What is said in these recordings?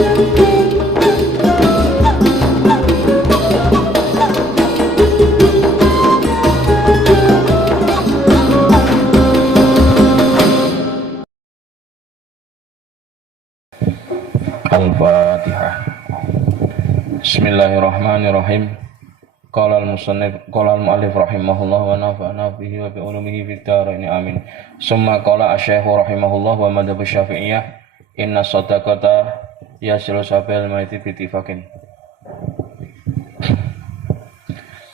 Al-Fatihah. Bismillahirrahmanirrahim. Qala al-musannif qala al-mu'allif rahimahullah wa nafa'ana bihi wa bi ulumihi fid dharain amin. Summa qala asy-syaikh rahimahullah wa madhhab Syafi'iyah inna shadaqata yasilu sabil maiti bi ittifaqin.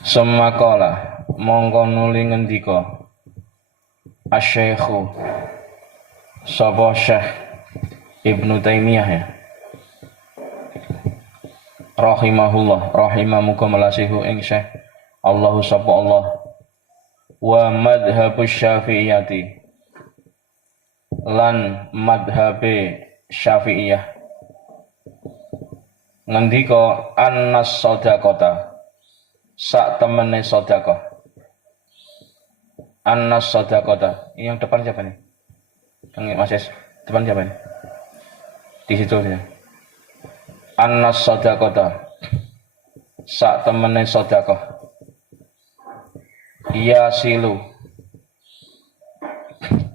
Summa qala mongko nuli ngendika asy-syaikh sapa Syekh Ibnu Taimiyah ya rahimahullah rahimamuka melasihu ing Syekh Allahu sapa Allah wa madhabus syafi'iyati lan madhabe syafi'iyah ngendika annas shadaqata sak temene sedekah annas shadaqata ini yang depan siapa nih Kang Mas depan siapa nih di situ ya annas shadaqata sak temene sedekah iya silu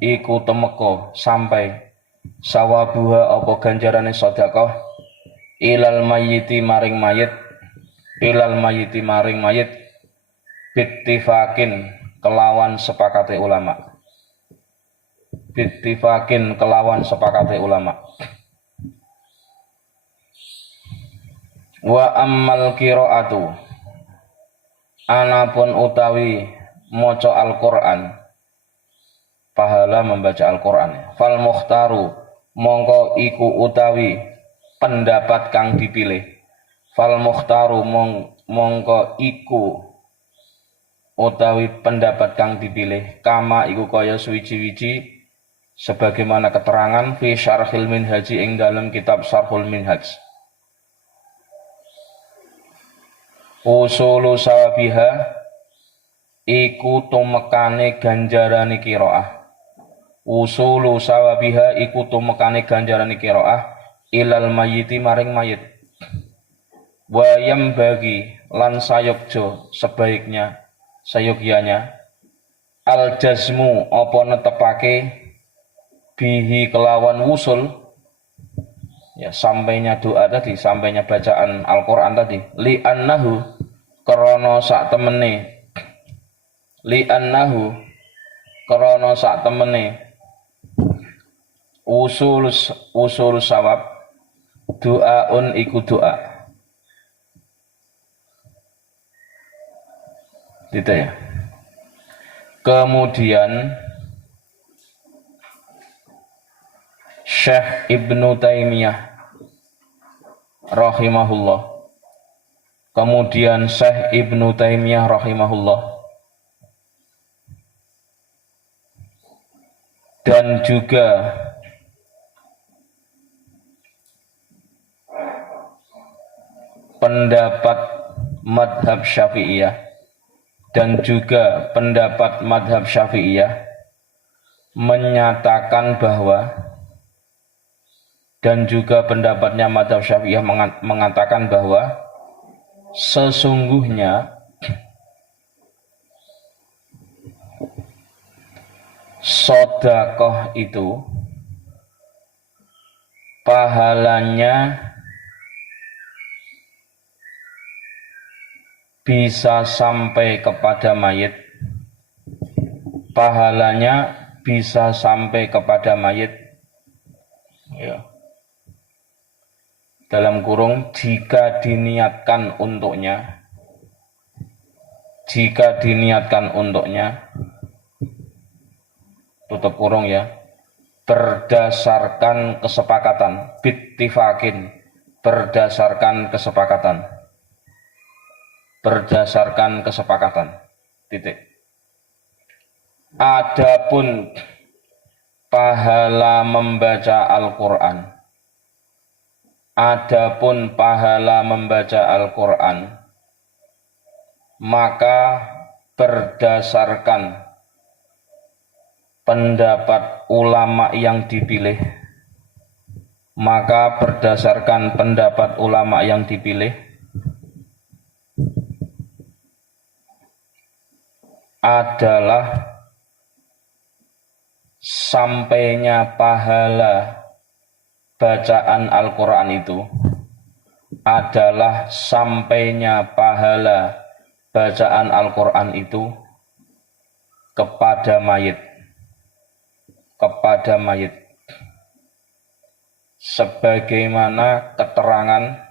iku temeka sampai sawabuha apa ganjarane sedekah ilal mayyiti maring mayit bittifakin kelawan sepakate ulama wa ammal qiraatu anapun utawi maca Al-Qur'an pahala membaca Al-Qur'an fal mukhtaru mongko iku utawi pendapat kang dipilih fal mukhtaru mongko iku utawi pendapat kang dipilih kama iku kaya suwiji-wiji sebagaimana keterangan fi syarhil minhaji ing dalam kitab Syarhul Minhaj. Usulu sawabiha iku tumekane ganjarane qiraah. Usulu sawabiha iku tumekane ganjarane qiraah ilal mayyiti maring mayit. Wa yambagi lan sayukjo sayogyanya al jazmu apa netepake bihi kelawan wusul ya sampainya doa tadi, sampainya bacaan Al-Qur'an tadi, li'annahu krana sak temene usul sawab doaun iku doa. Gitu ya. Kemudian Syekh Ibnu Taimiyah rahimahullah. Dan juga pendapat madhab Syafi'iyah menyatakan bahwa dan juga pendapatnya madhab Syafi'iyah mengatakan bahwa sesungguhnya sedekah itu pahalanya bisa sampai kepada mayit, ya. Dalam kurung jika diniatkan untuknya tutup kurung ya, berdasarkan kesepakatan bittifakin, berdasarkan kesepakatan titik. Adapun pahala membaca Al-Qur'an maka berdasarkan pendapat ulama yang dipilih maka berdasarkan pendapat ulama yang dipilih adalah sampainya pahala bacaan Al-Quran itu, adalah sampainya pahala bacaan Al-Quran itu kepada mayit, sebagaimana keterangan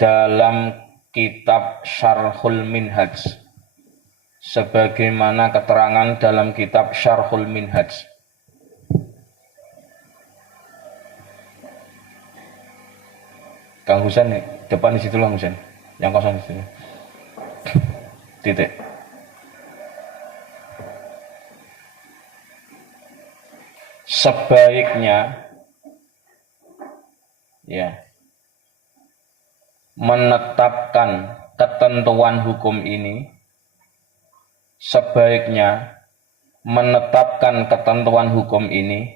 dalam kitab Syarhul Minhaj, sebagaimana keterangan dalam kitab Syarhul Minhaj. Kang Husain depan di situ lah, Husain yang kosong di situ. Titik. Sebaiknya ya menetapkan ketentuan hukum ini, sebaiknya menetapkan ketentuan hukum ini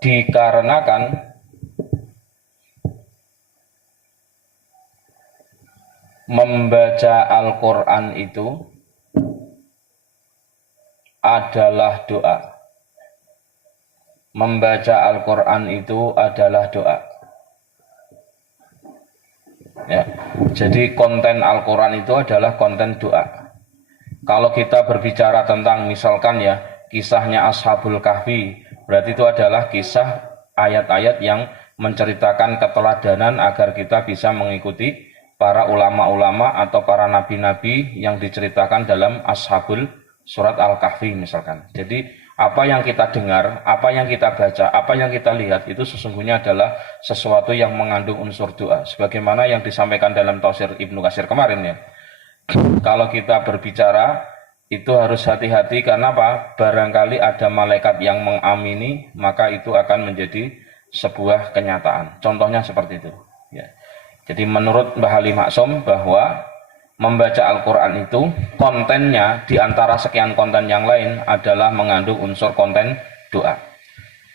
dikarenakan membaca Al-Quran itu adalah doa. Membaca Al-Quran itu adalah doa. Ya, jadi konten Al-Quran itu adalah konten doa. Kalau kita berbicara tentang misalkan ya kisahnya Ashabul Kahfi, berarti itu adalah kisah ayat-ayat yang menceritakan keteladanan agar kita bisa mengikuti para ulama-ulama atau para nabi-nabi yang diceritakan dalam Ashabul Surat Al-Kahfi misalkan. Jadi apa yang kita dengar, apa yang kita baca, apa yang kita lihat itu sesungguhnya adalah sesuatu yang mengandung unsur doa. Sebagaimana yang disampaikan dalam tafsir Ibnu Katsir kemarin ya. Kalau kita berbicara itu harus hati-hati karena apa? Barangkali ada malaikat yang mengamini, maka itu akan menjadi sebuah kenyataan. Contohnya seperti itu. Ya. Jadi menurut Mbah Ali Maksum bahwa membaca Al-Quran itu kontennya di antara sekian konten yang lain adalah mengandung unsur konten doa.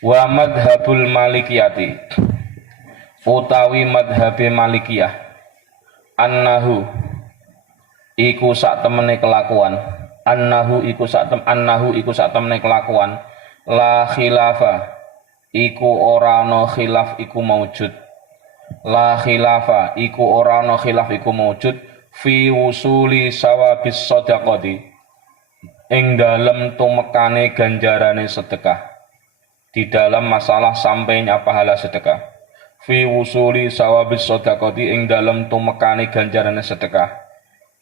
Wa madhabul malikiyati utawi madhabe malikiyah annahu iku sak temene kelakuan annahu iku sak temene kelakuan la khilafa iku ora ana khilaf iku maujud la khilafa iku ora ana khilaf iku maujud fi wusuli sawabis shadaqati ing dalem tumekane ganjarane sedekah, di dalam masalah sampainya pahala sedekah. Fi wusuli sawabis shadaqati ing dalem tumekane ganjarane sedekah,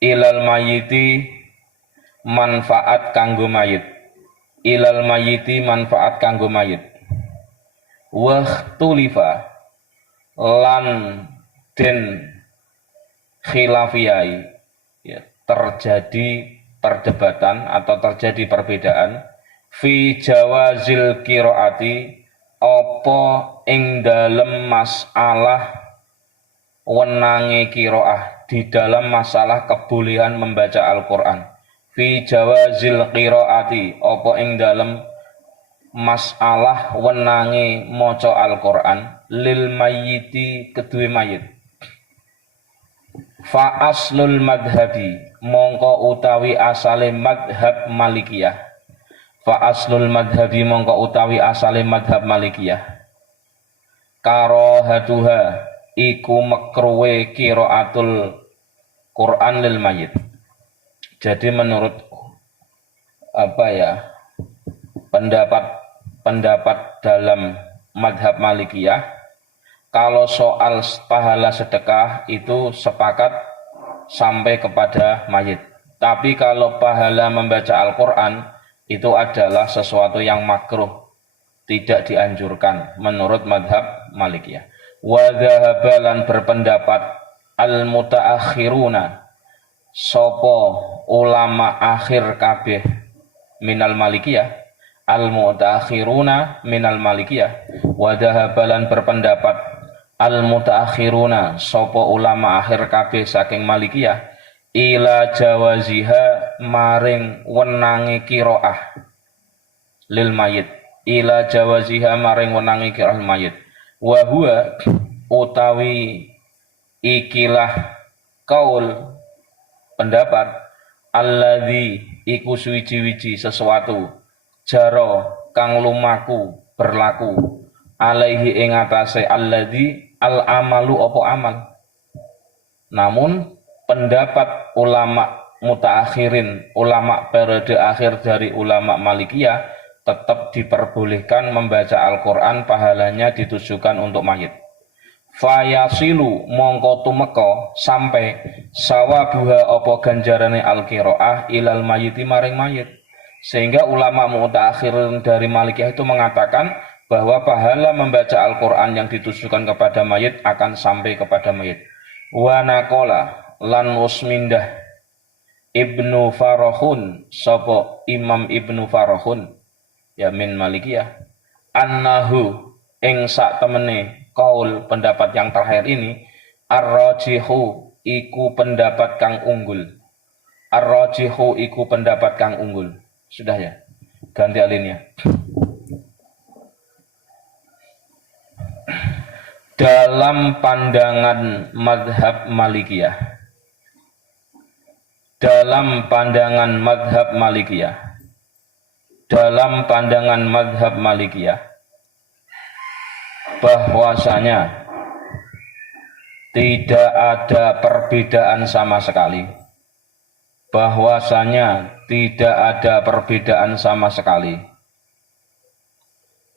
ilal mayiti manfaat kanggo mayit, ilal mayiti manfaat kanggo mayit. Wa tulifa lan den khilafiyai ya, terjadi perdebatan atau terjadi perbedaan fi jawazil qiraati apa ing dalem masalah wenange qiraah, di dalam masalah kebolehan membaca Al-Qur'an. Fi jawazil qiraati apa ing dalem masalah wenange maca Al-Qur'an lil mayyiti kedue mayit. Fa aslul madhabi mongko utawi asale madhab malikiyah. Fa aslul madhabi mongko utawi asale madhab malikiyah. Karahatuha iku makruhe qiraatul Quran lil mayit. Jadi menurut pendapat dalam madhab malikiyah, kalau soal pahala sedekah itu sepakat sampai kepada mayit. Tapi kalau pahala membaca Al-Quran itu adalah sesuatu yang makruh, tidak dianjurkan menurut madhab Malikiyah. Wa dhahabalan berpendapat al-mutaakhiruna sopo ulama akhir kabeh minal Malikiyah, al-mutaakhiruna minal Malikiyah. Wa dhahabalan berpendapat al-mutaakhiruna sapa ulama akhir kabeh saking Malikiyah ila jawaziha maring wenange qiraah lil mayit, ila jawaziha maring wenange qiraah lil mayit. Wa huwa utawi ikilah kaul pendapat alladzi iku suwiji-wiji sesuatu jaro kang lumaku berlaku alaihi ing atase alladzi al amalu apa amal. Namun pendapat ulama mutaakhirin, ulama periode akhir dari ulama Malikiyah tetap diperbolehkan membaca Al-Qur'an, pahalanya ditujukan untuk mayit. Fayasilu mongko tumeka sampai sawabuha apa ganjarane al-qiraah ilal mayiti maring mayit. Sehingga ulama mutaakhirin dari Malikiyah itu mengatakan bahwa pahala membaca Al-Qur'an yang ditujukan kepada mayit akan sampai kepada mayit. Wa naqala lan musmindah Ibnu Farahun sapa Imam Ibnu Farahun ya min Malikiyah annahu ing sak temene kaul pendapat yang terakhir ini ar-rajihu iku pendapat kang unggul, ar-rajihu iku pendapat kang unggul. Sudah ya, ganti alinnya. Dalam pandangan madhab Malikiyah, dalam pandangan madhab Malikiyah, dalam pandangan madhab Malikiyah, bahwasanya tidak ada perbedaan sama sekali, bahwasanya tidak ada perbedaan sama sekali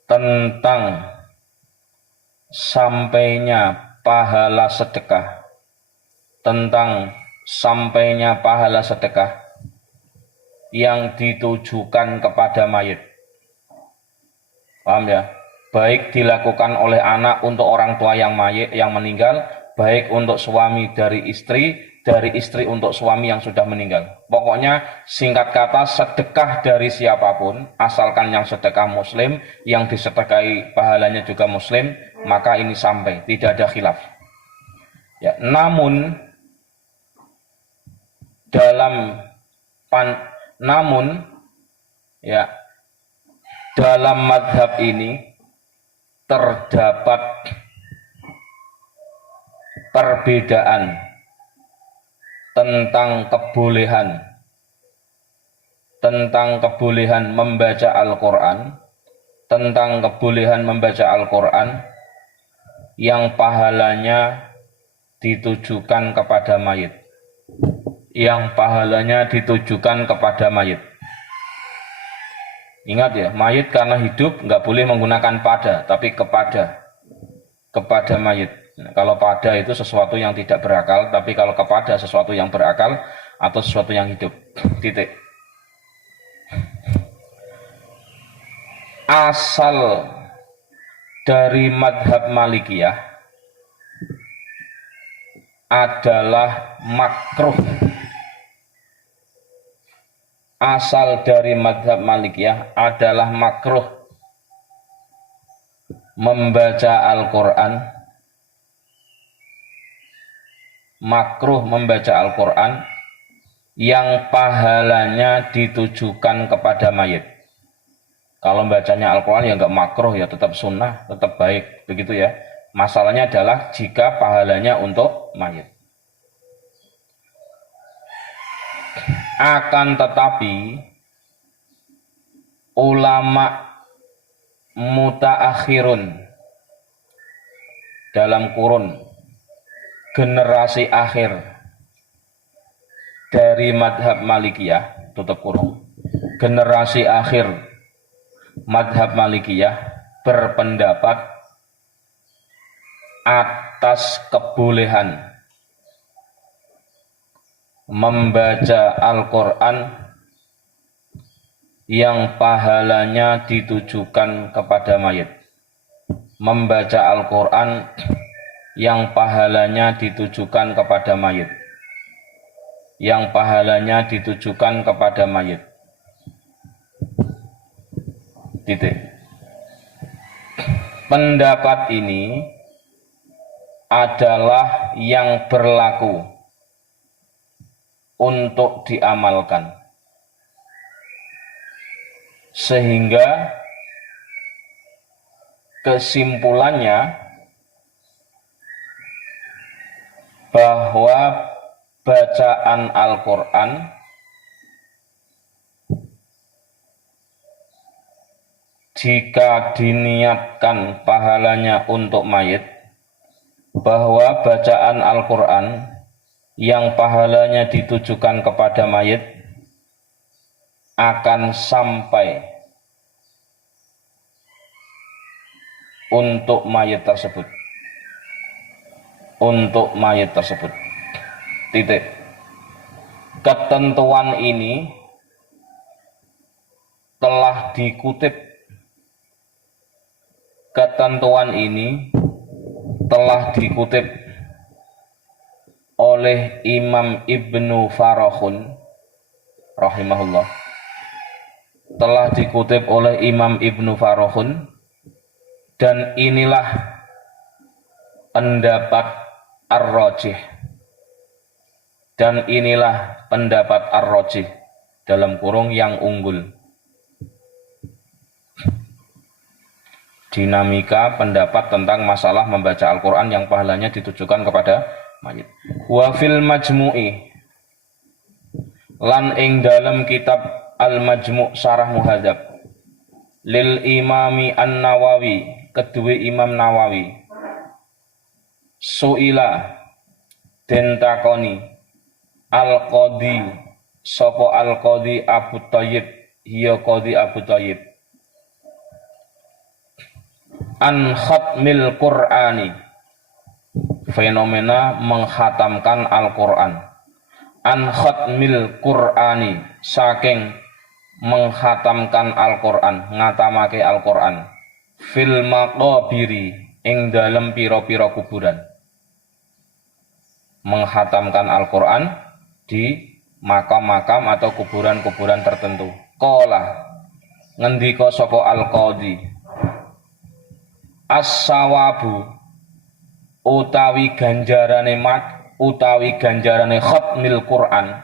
tentang sampainya pahala sedekah, tentang sampainya pahala sedekah yang ditujukan kepada mayit. Paham ya? Baik dilakukan oleh anak untuk orang tua yang mayit, yang meninggal, baik untuk suami dari istri untuk suami yang sudah meninggal. Pokoknya singkat kata sedekah dari siapapun, asalkan yang sedekah muslim, yang disedekahi pahalanya juga muslim, maka ini sampai, tidak ada khilaf. Ya, namun dalam madhab ini terdapat perbedaan tentang kebolehan membaca Al-Qur'an, tentang kebolehan membaca Al-Qur'an yang pahalanya ditujukan kepada mayit, yang pahalanya ditujukan kepada mayit. Ingat ya, mayit karena hidup nggak boleh menggunakan pada, tapi kepada mayit. Nah, kalau pada itu sesuatu yang tidak berakal, tapi kalau kepada sesuatu yang berakal atau sesuatu yang hidup. Titik. Asal dari madhab Malikiyah adalah makruh. Asal dari madhab Malikiyah adalah makruh membaca Al-Qur'an, makruh membaca Al-Qur'an yang pahalanya ditujukan kepada mayit. Kalau bacanya Al-Qur'an ya enggak makruh, ya tetap sunnah, tetap baik, begitu ya. Masalahnya adalah jika pahalanya untuk mayit. Akan tetapi ulama mutaakhirun dalam kurun generasi akhir dari madhab Malikiyah, tutup kurung, generasi akhir madhab Malikiyah berpendapat atas kebolehan membaca Al-Qur'an yang pahalanya ditujukan kepada mayit. Membaca Al-Qur'an yang pahalanya ditujukan kepada mayit. Yang pahalanya ditujukan kepada mayit. Titik. Pendapat ini adalah yang berlaku untuk diamalkan. Sehingga kesimpulannya bahwa bacaan Al-Quran jika diniatkan pahalanya untuk mayit, bahwa bacaan Al-Quran yang pahalanya ditujukan kepada mayit akan sampai untuk mayit tersebut. Untuk mayit tersebut. Titik. Ketentuan ini telah dikutip. Ketentuan ini telah dikutip oleh Imam Ibnu Farakhun rahimahullah. Telah dikutip oleh Imam Ibnu Farakhun, dan inilah pendapat Ar-Rajih. Dan inilah pendapat Ar-Rajih dalam kurung yang unggul. Dinamika pendapat tentang masalah membaca Al-Quran yang pahalanya ditujukan kepada mayit. Wa fil majmu'i, lan ing dalam kitab Al-Majmu' Syarah Muhadzab lil Imami An-Nawawi, kedua Imam Nawawi, suila den takoni Al-Qadhi sapa Al-Qadhi Abu Thayyib, hiya Qadhi Abu Thayyib, an khatmil Qur'ani, fenomena menghatamkan Al-Quran. An khatmil Qur'ani, saking menghatamkan Al-Quran, ngatamake Al-Quran. Fil maqabiri, ing dalem pira-pira kuburan. Menghatamkan Al-Quran di makam-makam atau kuburan-kuburan tertentu. Qala, ngendika sapa Al-Qadhi, as-sawabu, utawi ganjarane khatmil Quran,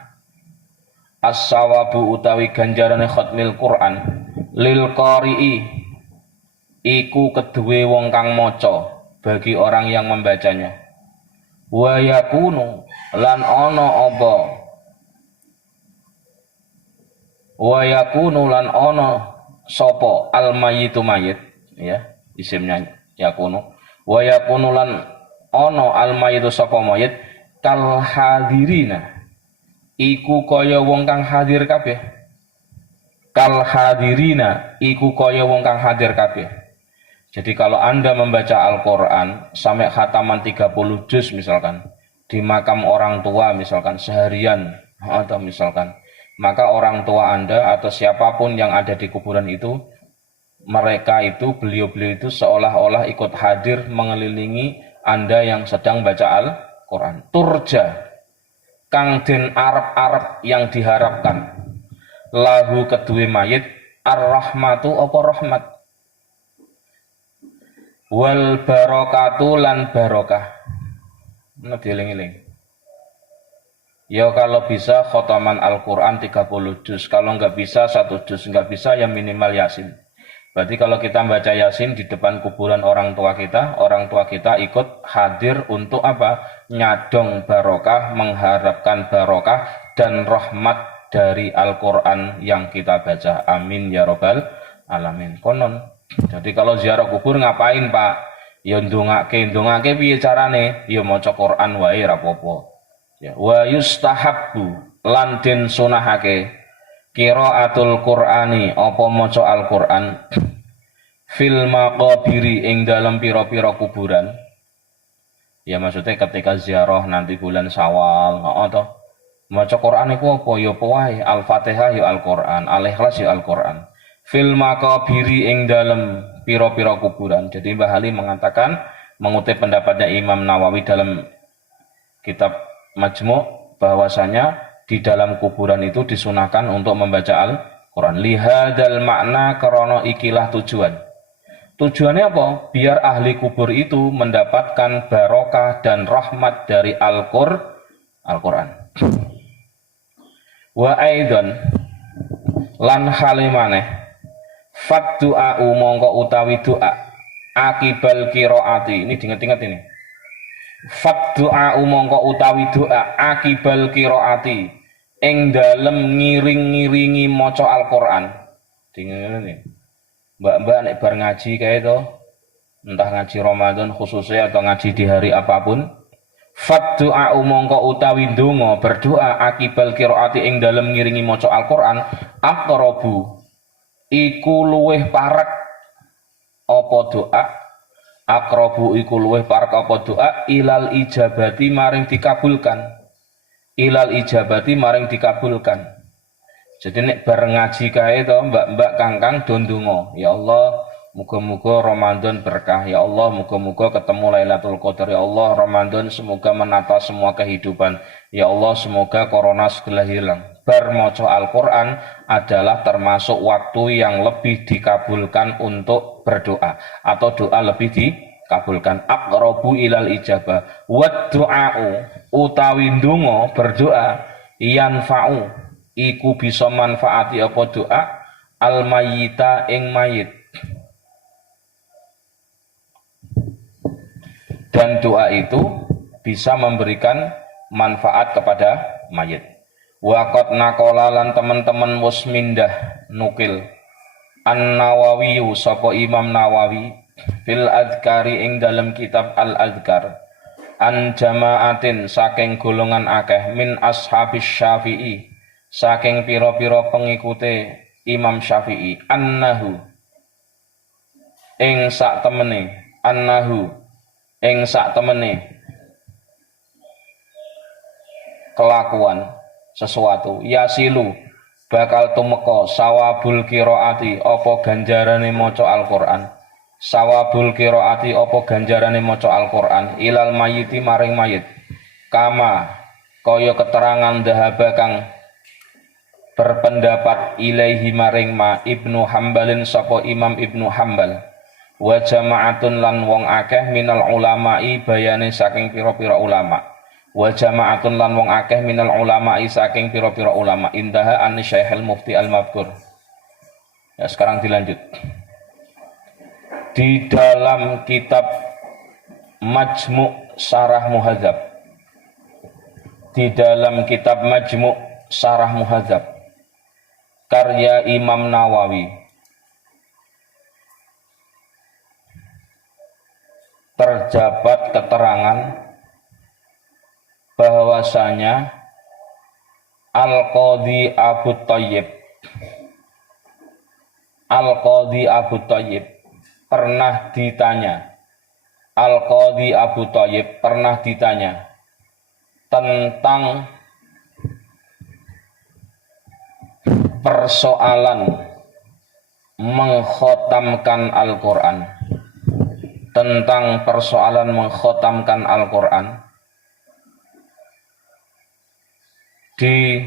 as-sawabu utawi ganjarane khatmil Quran, lil qari'i, iku kedue wong kang maca, bagi orang yang membacanya. Wa yakunu, lan ana apa, wa yakunu lan ana sapa al mayyitu mayit, ya isimnya yakunu. Wa yakunu lan ana al mayyitu sapa mayit kal hadirina, iku kaya wong kang hadir kabeh. Kal hadirina, iku kaya wong kang hadir kabeh. Jadi kalau Anda membaca Al-Quran sampai khataman 30 juz misalkan di makam orang tua misalkan seharian atau misalkan, maka orang tua Anda atau siapapun yang ada di kuburan itu, mereka itu, beliau-beliau itu seolah-olah ikut hadir mengelilingi Anda yang sedang baca Al-Quran. Turja, kang den arep-arep yang diharapkan, lahu kedue mayit, ar-rahmatu apa rahmat, wal barokatu lan barokah. Nah dieling-eling. Ya kalau bisa khotaman Al-Quran 30 juz, kalau nggak bisa 1 juz, nggak bisa ya minimal Yasin. Berarti kalau kita baca Yasin di depan kuburan orang tua kita ikut hadir untuk apa? Nyadong barokah, mengharapkan barokah dan rahmat dari Al-Quran yang kita baca. Amin ya robbal alamin. Konon. Jadi kalau ziarah kubur ngapain Pak? Ya ndongake piye carane? Ya maca Quran wae ra apa-apa. Ya, wa yustahabbu lan den sunahake qiraatul Qur'ani, apa maca Al-Qur'an fil maqabiri, ing dalam pira-pira kuburan. Ya maksudnya ketika ziarah nanti bulan Syawal, atau maca Quran iku apa? Ya apa wae, Al-Fatihah ya Al-Qur'an, Al-Ikhlas ya Al-Qur'an. Fil maqabiri, ing dalam pira-pira kuburan. Jadi Mbah Ali mengatakan, mengutip pendapatnya Imam Nawawi dalam kitab Majmu', bahwasanya di dalam kuburan itu disunahkan untuk membaca Al-Quran. Lihadal makna, karena ikilah tujuan. Tujuannya apa? Biar ahli kubur itu mendapatkan barokah dan rahmat dari Al-Quran. Wa aidon lan halimane fat du'a mongko utawi doa akibal qiraati. Ini diinget-inget ini. Fat du'a mongko utawi doa akibal qiraati ing dalem ngiring-ngiringi maca Al-Qur'an. Diinget ini. Mbak-mbak nek bar ngaji kae to, entah ngaji Ramadan khususnya atau ngaji di hari apapun, fat du'a mongko utawi donga berdoa akibal qiraati ing dalem ngiringi maca Al-Qur'an aqrabu iku luweh parek apa doa aqrabu iku luweh parek apa doa ilal ijabati maring dikabulkan. Jadi nek bareng ngaji kae to mbak-mbak kangkang dondonga, ya Allah muga-muga Ramadan berkah, ya Allah muga-muga ketemu Lailatul Qadar, ya Allah Ramadan semoga menata semua kehidupan, ya Allah semoga corona segera hilang. Bar maca Al-Qur'an adalah termasuk waktu yang lebih dikabulkan untuk berdoa atau doa lebih dikabulkan. Aqrabu ilal ijabah wa du'a'u utawi ndonga berdoa yanfa'u iku bisa manfaati apa doa al mayyita ing mayit. Dan doa itu bisa memberikan manfaat kepada mayit. Waqat naqala lan teman-teman wis mindah nukil An-Nawawi sapa Imam Nawawi fil Adhkari ing dalam kitab Al-Adhkar an jamaatin saking golongan akeh min ashabis Syafi'i saking pira-pira pengikute Imam Syafi'i annahu ing sak temene kelakuan sesuatu yasilu bakal tumeka sawabul qiraati apa ganjarane maca Al-Qur'an ilal mayiti maring mayit kama kaya keterangan dhahaba kang berpendapat ilaihi maring ma Ibnu Hambalin sapa Imam Ibnu Hambal wa jama'atun lan wong akeh minal ulama'i bayane saking pira-pira ulama wa jama'atun lan wong akeh minal ulama'i saking pira-pira ulama indaha an Syekhul Mufti Al-Mabkur. Ya sekarang dilanjut. Di dalam kitab Majmu' Syarah Muhadzab, karya Imam Nawawi terdapat keterangan bahwasanya Al-Qadhi Abu Thayyib pernah ditanya tentang persoalan mengkhotamkan Al-Quran di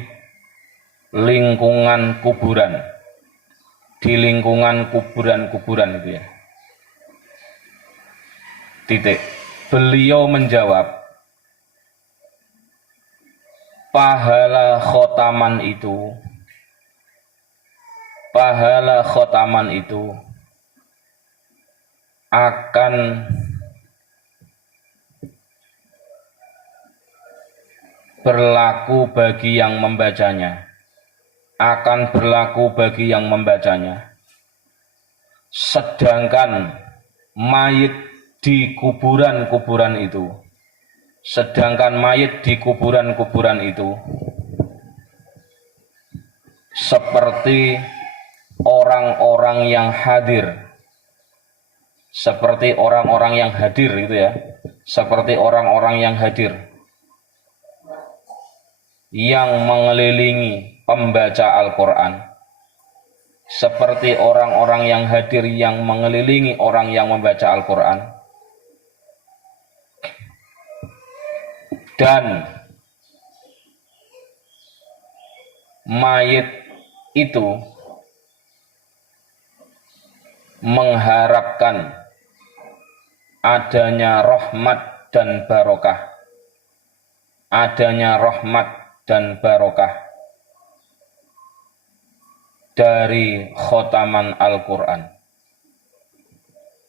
lingkungan kuburan itu ya. Beliau menjawab, pahala khotaman itu akan berlaku bagi yang membacanya, sedangkan mayit di kuburan-kuburan itu seperti orang-orang yang hadir yang mengelilingi pembaca Al-Quran, seperti orang-orang yang hadir yang mengelilingi orang yang membaca Al-Quran, dan mayit itu mengharapkan adanya rahmat dan barokah dari khotaman Al-Quran.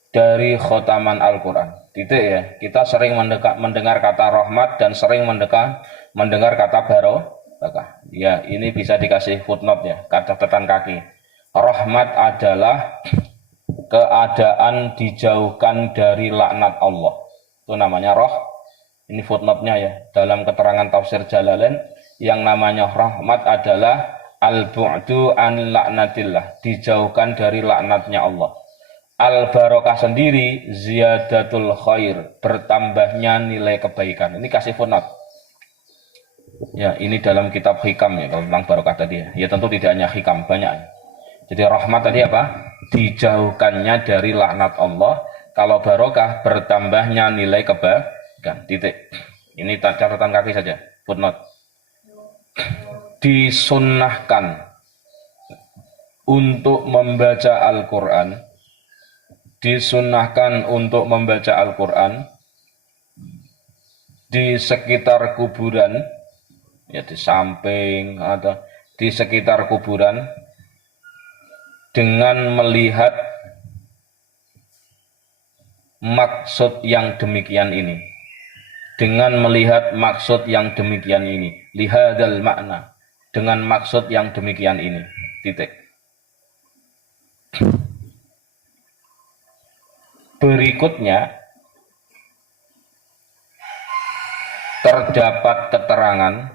Dari khotaman Al-Quran. Titik ya. Kita sering mendengar kata rahmat dan sering mendengar kata barokah. Ya, ini bisa dikasih footnote ya, catatan kaki. Rahmat adalah keadaan dijauhkan dari laknat Allah. Itu namanya Ini footnote-nya ya. Dalam keterangan tafsir Jalalain, yang namanya rahmat adalah al-bu'du an laknatillah, dijauhkan dari laknatnya Allah. Al-barokah sendiri ziyadatul khair, bertambahnya nilai kebaikan. Ini kasih footnote. Ya, ini dalam kitab hikam ya, kalau tentang barokah tadi ya. Ya tentu tidak hanya hikam, banyak. Jadi rahmat tadi apa? Dijauhkannya dari laknat Allah. Kalau barokah bertambahnya nilai kebaikan. Titik. Ini catatan kaki saja, footnote. Disunnahkan untuk membaca Al-Quran. Disunnahkan untuk membaca Al-Quran di sekitar kuburan, ya di samping atau di sekitar kuburan, dengan melihat maksud yang demikian ini. Dengan melihat maksud yang demikian ini. Lihadal makna. Dengan maksud yang demikian ini. Titik. Berikutnya, terdapat keterangan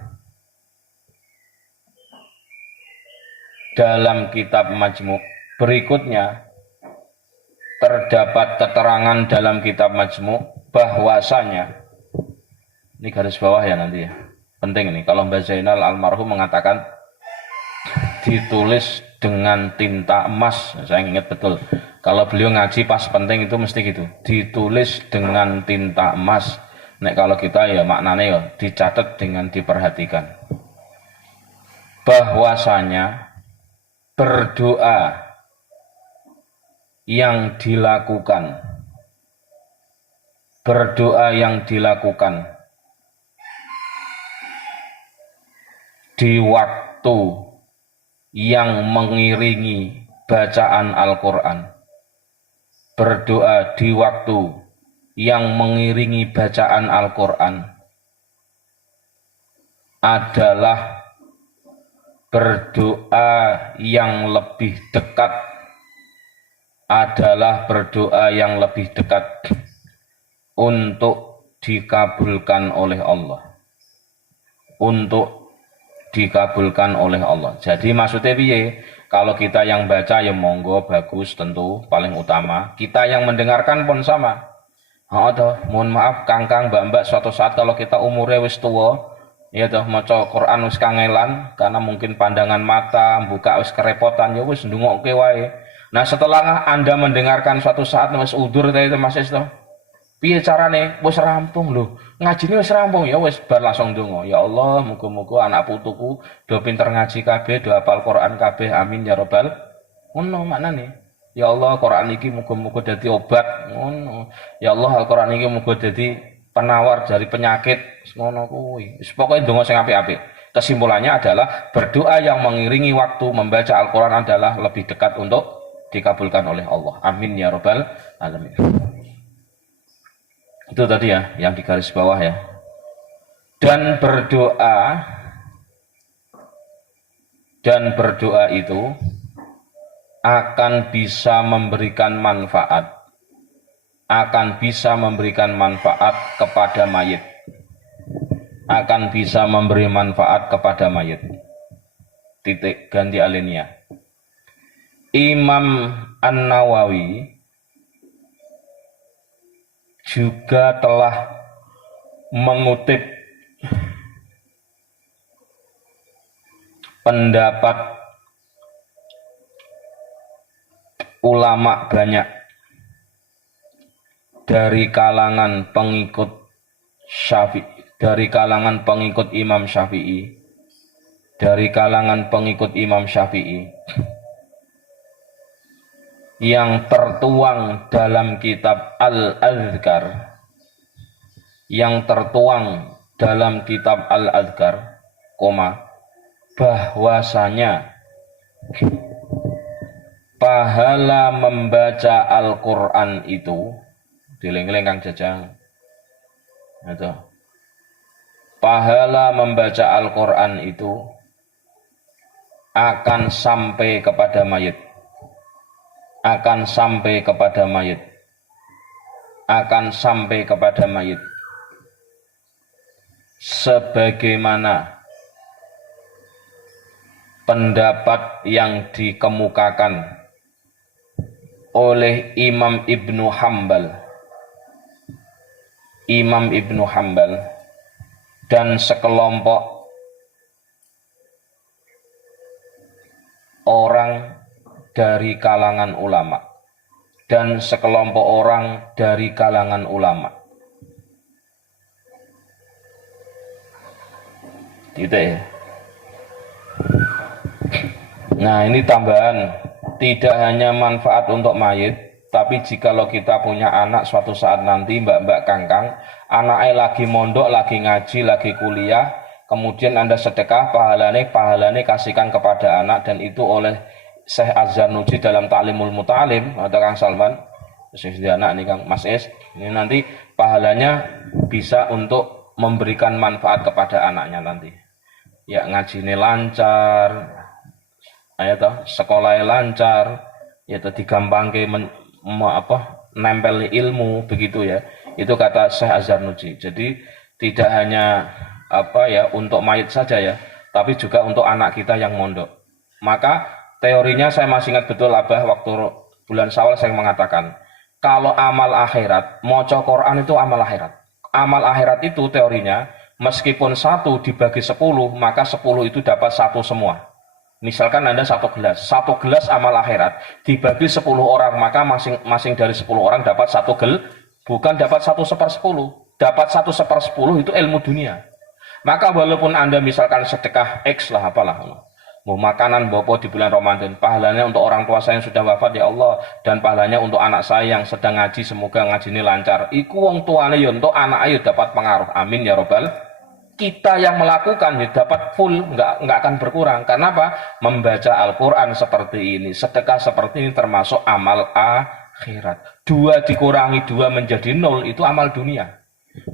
dalam kitab Majmu'. Berikutnya, terdapat keterangan dalam kitab Majmu' bahwasanya, ini garis bawah ya nanti ya, penting ini, kalau Mbah Zainal almarhum mengatakan ditulis dengan tinta emas, saya ingat betul. Kalau beliau ngaji pas penting itu mesti gitu, ditulis dengan tinta emas. Nek kalau kita ya maknanya ya dicatat dengan diperhatikan. Bahwasanya berdoa yang dilakukan di waktu yang mengiringi bacaan Al-Quran, berdoa di waktu yang mengiringi bacaan Al-Quran adalah berdoa yang lebih dekat, untuk dikabulkan oleh Allah. Jadi maksudnya piye? Kalau kita yang baca ya monggo bagus, tentu paling utama. Kita yang mendengarkan pun sama. Mohon maaf Kang-kang, Mbak-mbak, suatu saat kalau kita umurnya wis tua, ya toh maca Quran wis kangelan karena mungkin pandangan mata, buka wis kerepotan, ya wis ndongokke wae. Nah, setelah Anda mendengarkan suatu saat wis udur tadi itu Mas Esto. Piye carane? Wis rampung lho. Ngajine wis rampung ya wis bar langsung ndonga. Ya Allah, muga-muga anak putuku do pinter ngaji kabeh, do hafal Quran kabeh. Amin ya rabbal. Ngono maknane. Ya Allah, Quran iki muga-muga dadi obat. Ngono. Ya Allah, Al-Quran iki muga dadi penawar dari penyakit. Ngono kuwi. Wis pokoke ndonga sing apik-apik. Kesimpulannya adalah berdoa yang mengiringi waktu membaca Al-Quran adalah lebih dekat untuk dikabulkan oleh Allah. Amin ya rabbal alamin. Itu tadi ya, yang di garis bawah ya. Dan berdoa itu akan bisa memberikan manfaat, kepada mayit. Titik, ganti alinea. Imam An-Nawawi juga telah mengutip pendapat ulama banyak dari kalangan pengikut Imam Syafi'i, yang tertuang dalam kitab Al-Adhkar, bahwasanya pahala membaca Al-Qur'an itu dieling-eling Kang Jajang. Itu. Pahala membaca Al-Qur'an itu akan sampai kepada mayit. Akan sampai kepada mayit. Akan sampai kepada mayit. Sebagaimana pendapat yang dikemukakan oleh Imam Ibnu Hambal dan sekelompok orang dari kalangan ulama gitu ya. Nah, ini tambahan, tidak hanya manfaat untuk mayit, tapi jikalau kita punya anak suatu saat nanti, mbak-mbak kangkang, anaknya lagi mondok, lagi ngaji, lagi kuliah, kemudian Anda sedekah, pahalane kasihkan kepada anak, dan itu oleh Syekh Az-Zarnuji dalam Ta'limul Muta'alim atau Kang Salman, Syekh anak nih Kang Mas Es, ini nanti pahalanya bisa untuk memberikan manfaat kepada anaknya nanti. Ya ngajine lancar, sekolahnya lancar, ya tadi gampangke nempel ilmu begitu ya. Itu kata Syekh Az-Zarnuji. Jadi tidak hanya untuk mayit saja ya, tapi juga untuk anak kita yang mondok. Maka teorinya saya masih ingat betul Abah waktu bulan Syawal saya mengatakan, kalau amal akhirat, maca Quran itu amal akhirat. Amal akhirat itu teorinya meskipun 1 dibagi 10, maka 10 itu dapat 1 semua. Misalkan Anda 1 gelas amal akhirat dibagi 10 orang, maka masing-masing dari 10 orang dapat 1 bukan dapat 1/10, dapat 1/10 itu ilmu dunia. Maka walaupun Anda misalkan sedekah X lah apalah, mau makanan bopo di bulan Ramadan, pahalanya untuk orang tua saya yang sudah wafat ya Allah, dan pahalanya untuk anak saya yang sedang ngaji, semoga ngaji ini lancar. Iku wong tuane yo untuk anak ayo dapat pengaruh. Amin ya robbal. Kita yang melakukan ya dapat full, nggak akan berkurang. Karena apa? Membaca Al-Quran seperti ini, sedekah seperti ini termasuk amal akhirat. 2 dikurangi 2 menjadi 0 itu amal dunia.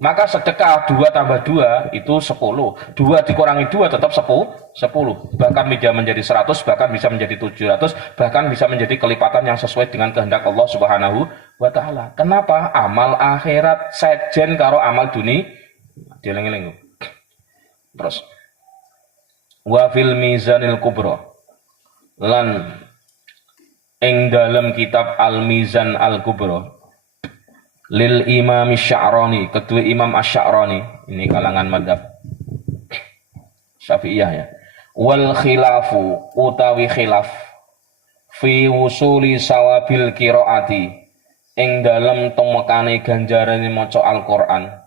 Maka sedekah 2 tambah 2 itu 10. 2 dikurangi 2 tetap 10. Bahkan bisa menjadi 100, bahkan bisa menjadi 700, bahkan bisa menjadi kelipatan yang sesuai dengan kehendak Allah Subhanahu wa taala. Kenapa? Amal akhirat sejen karo amal dunia. Dieling-eling. Terus wa fil mizanil kubra, lan ing dalam kitab Al-Mizan Al-Kubra lil Imam Sya'rani, kedua Imam Asy-Sya'rani, ini kalangan madhab Syafi'iyah ya. Wal khilafu utawi khilaf fi wusuli sawabil qiraati, ing dalam tumekane ganjarane maca Al-Qur'an.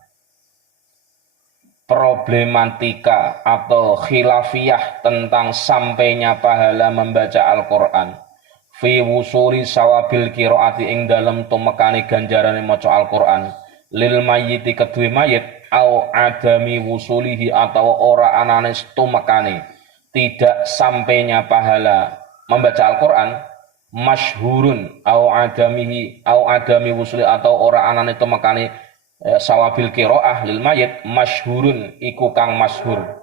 Problematika atau khilafiyah tentang sampainya pahala membaca Al-Qur'an. Fi wusuli sawabil qiraati, ing dalam tumekane ganjarane maca Al-Qur'an. Lil mayyiti kedue mayit, au adami wusulihi atau ora anane tumekane tidak sampainya pahala membaca Al-Qur'an. Masyhurun au adami wusuli atau ora anane tumekane sawabil qiraah lil mayit, masyhurun iku kang masyhur.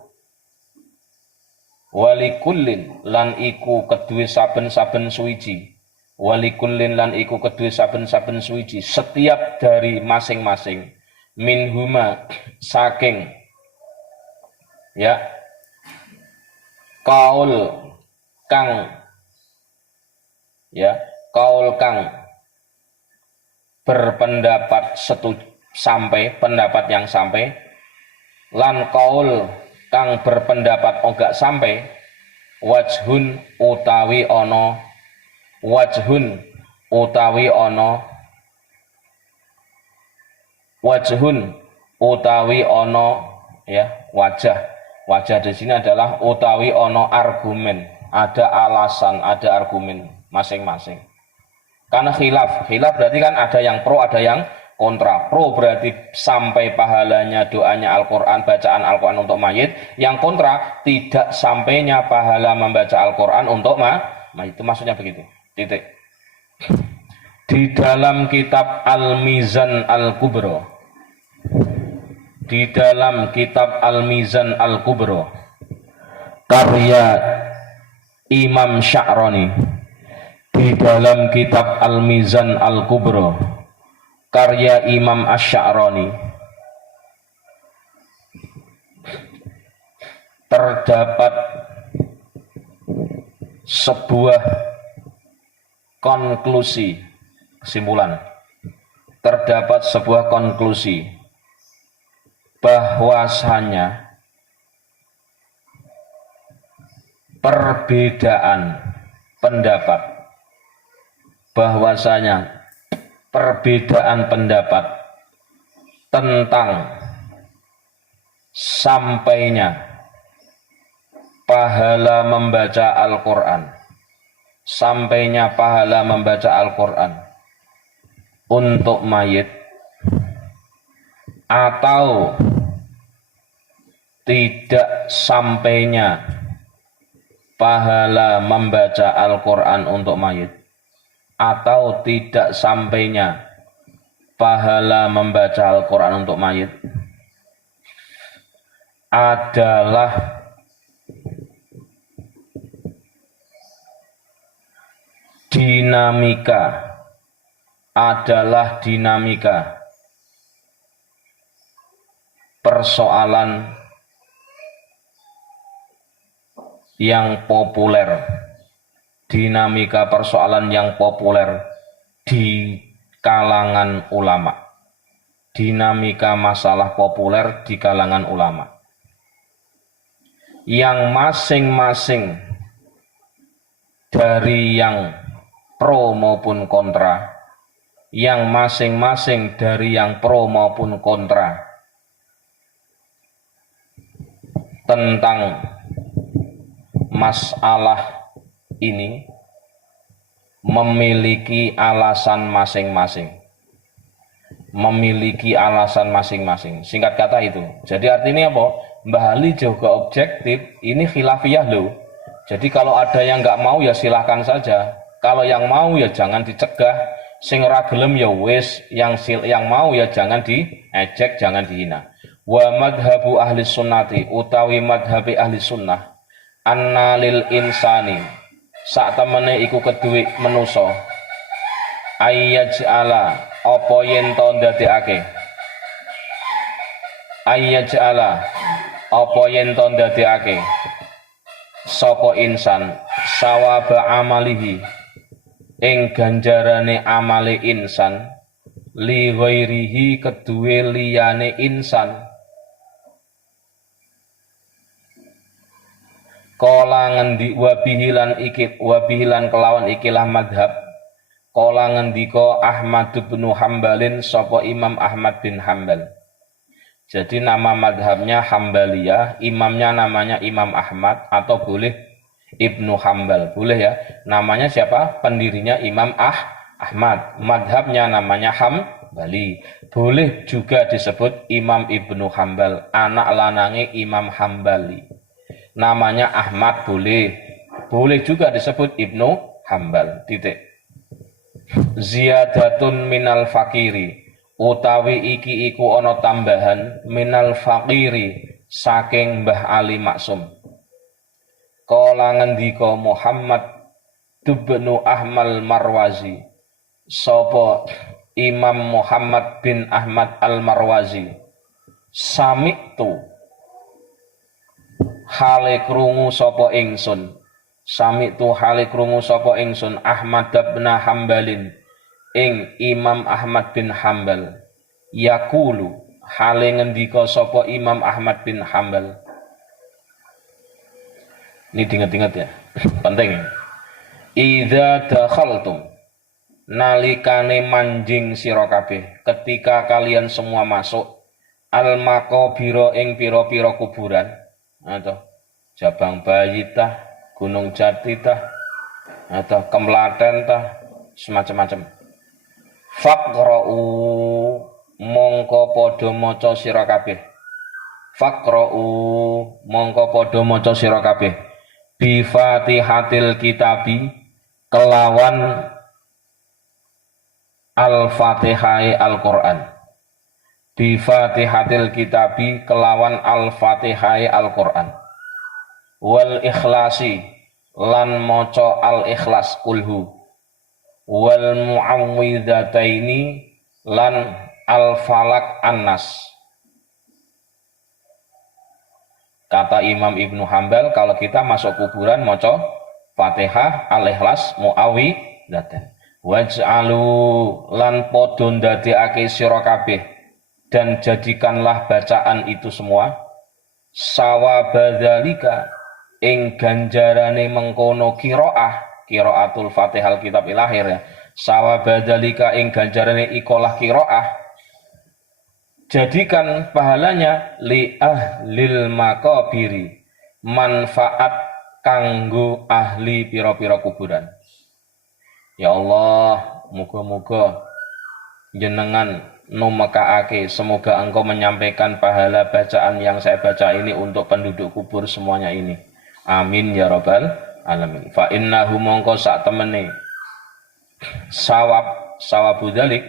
Walikullin lan iku kedue saben-saben suwiji. Walikullin lan iku kedue saben-saben suwiji, setiap dari masing-masing. Minhuma saking ya kaul kang berpendapat sampai pendapat yang sampai, lan kaul kang berpendapat ogak sampai, wajhun utawi ono ya wajah di sini adalah utawi ono argumen, ada alasan, ada argumen masing-masing. Karena khilaf berarti kan ada yang pro, ada yang kontra. Pro berarti sampai pahalanya doanya Al-Quran, bacaan Al-Quran untuk mayit. Yang kontra tidak sampainya pahala membaca Al-Quran untuk mayit. Itu maksudnya begitu. Titik. Di dalam kitab Al-Mizan Al-Kubra, di dalam kitab Al-Mizan Al-Kubra karya Imam Sya'rani, di dalam kitab Al-Mizan Al-Kubra karya Imam Asy-Sya'rani terdapat sebuah konklusi, kesimpulan, terdapat sebuah konklusi bahwasanya perbedaan pendapat, bahwasanya perbedaan pendapat tentang sampainya pahala membaca Al-Quran, sampainya pahala membaca Al-Quran untuk mayit atau tidak sampainya pahala membaca Al-Quran untuk mayit, atau tidak sampainya pahala membaca Al-Quran untuk mayit adalah dinamika persoalan yang populer, dinamika persoalan yang populer di kalangan ulama, dinamika masalah populer di kalangan ulama, yang masing-masing dari yang pro maupun kontra, yang masing-masing dari yang pro maupun kontra tentang masalah ini memiliki alasan masing-masing, memiliki alasan masing-masing. Singkat kata itu. Jadi artinya apa? Mbah Ali juga objektif, ini khilafiyah loh. Jadi kalau ada yang nggak mau ya silahkan saja. Kalau yang mau ya jangan dicegah, sing ora gelem ya wis, yang mau ya jangan diejek, jangan dihina. Wa madhabu ahli sunnati, utawi madhabi ahli sunnah, anna lil insani, sak temene iku kedue manusa, ayyaj'ala apa yen to ndadekake, ayyaj'ala apa yen to ndadekake sapa insan sawaba amalihi ing ganjarane amale insan li ghairihi kedue liyane insan. Kala ngendi wabihilan kelawan ikilah madhab. Kala ngendika Ahmad bin Hambalin sapa Imam Ahmad bin Hambal. Jadi nama madhabnya Hambaliyah, imamnya namanya Imam Ahmad, atau boleh Ibnu Hambal, boleh ya. Namanya siapa? Pendirinya Imam Ahmad. Madhabnya namanya Hambali. Boleh juga disebut Imam Ibnu Hambal, anak lanange Imam Hambali. Namanya Ahmad boleh. Boleh juga disebut Ibnu Hambal. Titik. Ziyadatun minal fakiri, utawi iki iku ana tambahan minal fakiri saking Mbah Ali Maksum. Kala ngendika Muhammad bin Ahmad Marwazi, sapa Imam Muhammad bin Ahmad Al-Marwazi, sami'tu hale krungu sapa ingsun, sami'tu hale krungu sapa ingsun Ahmad bin Hambalin ing Imam Ahmad bin Hambal, yaqulu hale ngendika sapa Imam Ahmad bin Hambal. Ini diingat-ingat ya, penting. Idza dakhaltum, nalikane manjing sira kabeh, ketika kalian semua masuk al maqabira ing pira-pira kuburan, atau Jabang Bayi tah, Gunung Jati tah, atau Kemlaten tah, semacam-macam. Faqra'u mongko padha maca sira kabeh. Faqra'u mongko padha maca sira kabeh. Bi Fatihatil Kitabi kelawan al-Fatihai Al-Qur'an. Bi Fatihatil Kitabi kelawan al-Fatihai Al-Qur'an. Wal ikhlasi lan maca al-ikhlas kulhu. Wal muawwidhataini lan al-falak an-nas. Kata Imam Ibnu Hambal, kalau kita masuk kuburan maca Fatihah, al-ikhlas, muawwidhatan. Waj'alu lan padha ndadekake sira kabeh dan jadikanlah bacaan itu semua sawabadzalika ing ganjarane mengkono qiraatul Fatihah kitab ilahir ya. Sawabadzalika ing ganjarane ikolah qiraah, jadikan pahalanya li ahlil maqabiri, manfaat kanggo ahli pira-pira kuburan. Ya Allah, muga-muga jenengan numekaake, semoga engkau menyampaikan pahala bacaan yang saya baca ini untuk penduduk kubur semuanya ini. Amin ya rabbal alamin. Fa innahu mongko sak temene sawabu dzalik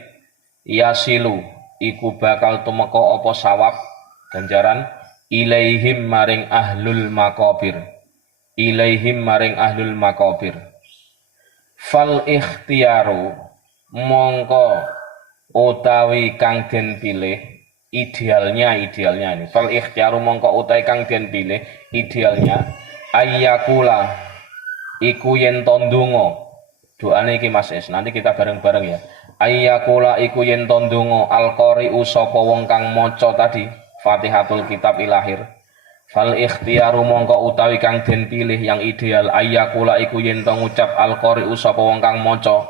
yasilu iku bakal tumeka apa sawab ganjaran ilaihim maring ahlul maqabir. Ilaihim maring ahlul maqabir. Fal ikhtiyaru mongko utawi kang den pilih idealnya ini. Fal ikhtiyaru mongko utawi kang den pilih idealnya ayyakula iku yen to ndonga. Doane iki Mas Es, nanti kita bareng-bareng ya. Ayyakula iku yen to ndonga al-qari'u sapa wong kang maca tadi Fatihatul Kitab ilahir. Fal ikhtiyaru mongko utawi kang den pilih yang ideal ayyakula iku yen to ngucap al-qari'u sapa wong kang maca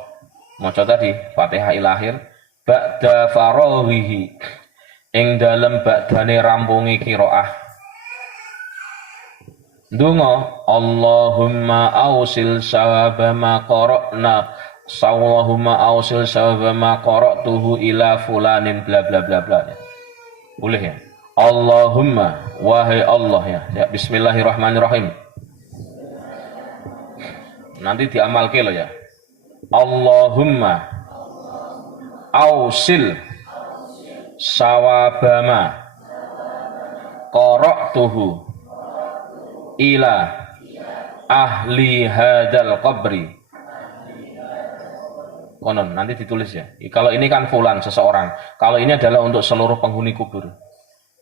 tadi Fatihah ilahir ba'da faraghihi ing dalem ba'dane rampungi qiraah. Ndonga Allahumma ausil sawaba ma qara'na, Allahumma ausil sawaba ma qara'tuhu ila fulanin bla bla bla bla. Boleh ya? Allahumma, wahai Allah ya. Bismillahirrahmanirrahim. Nanti diamalke lo ya. Allahumma ausil sawabama qara'tuhu ila ahli hadal qabri. Konon nanti ditulis ya. Kalau ini kan fulan seseorang. Kalau ini adalah untuk seluruh penghuni kubur.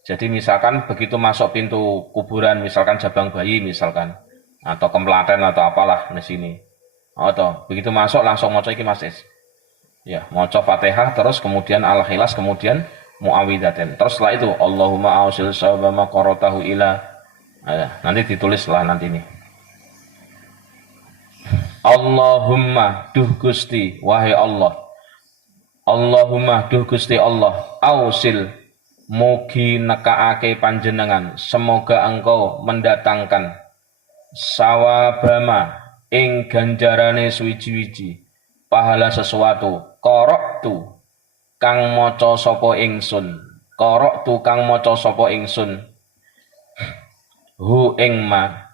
Jadi misalkan begitu masuk pintu kuburan, misalkan jabang bayi misalkan, atau kemelaten atau apalah di sini. Atau begitu masuk langsung maca iki Mas Es. Ya, maca Fatihah terus kemudian Al-Ikhlas kemudian Muawwidzatain. Terus setelah itu Allahumma ausil sawaba qaratahu ila. Nanti ditulis lah nanti ini. Allahumma duh Gusti, wahai Allah. Allahumma duh Gusti Allah, ausil mugi nekaake panjenengan, semoga engkau mendatangkan sawabama ing ganjarane suwiji-wiji pahala sesuatu qara'tu kang maca sapa ingsun, qara'tu kang maca sapa ingsun hu ing ma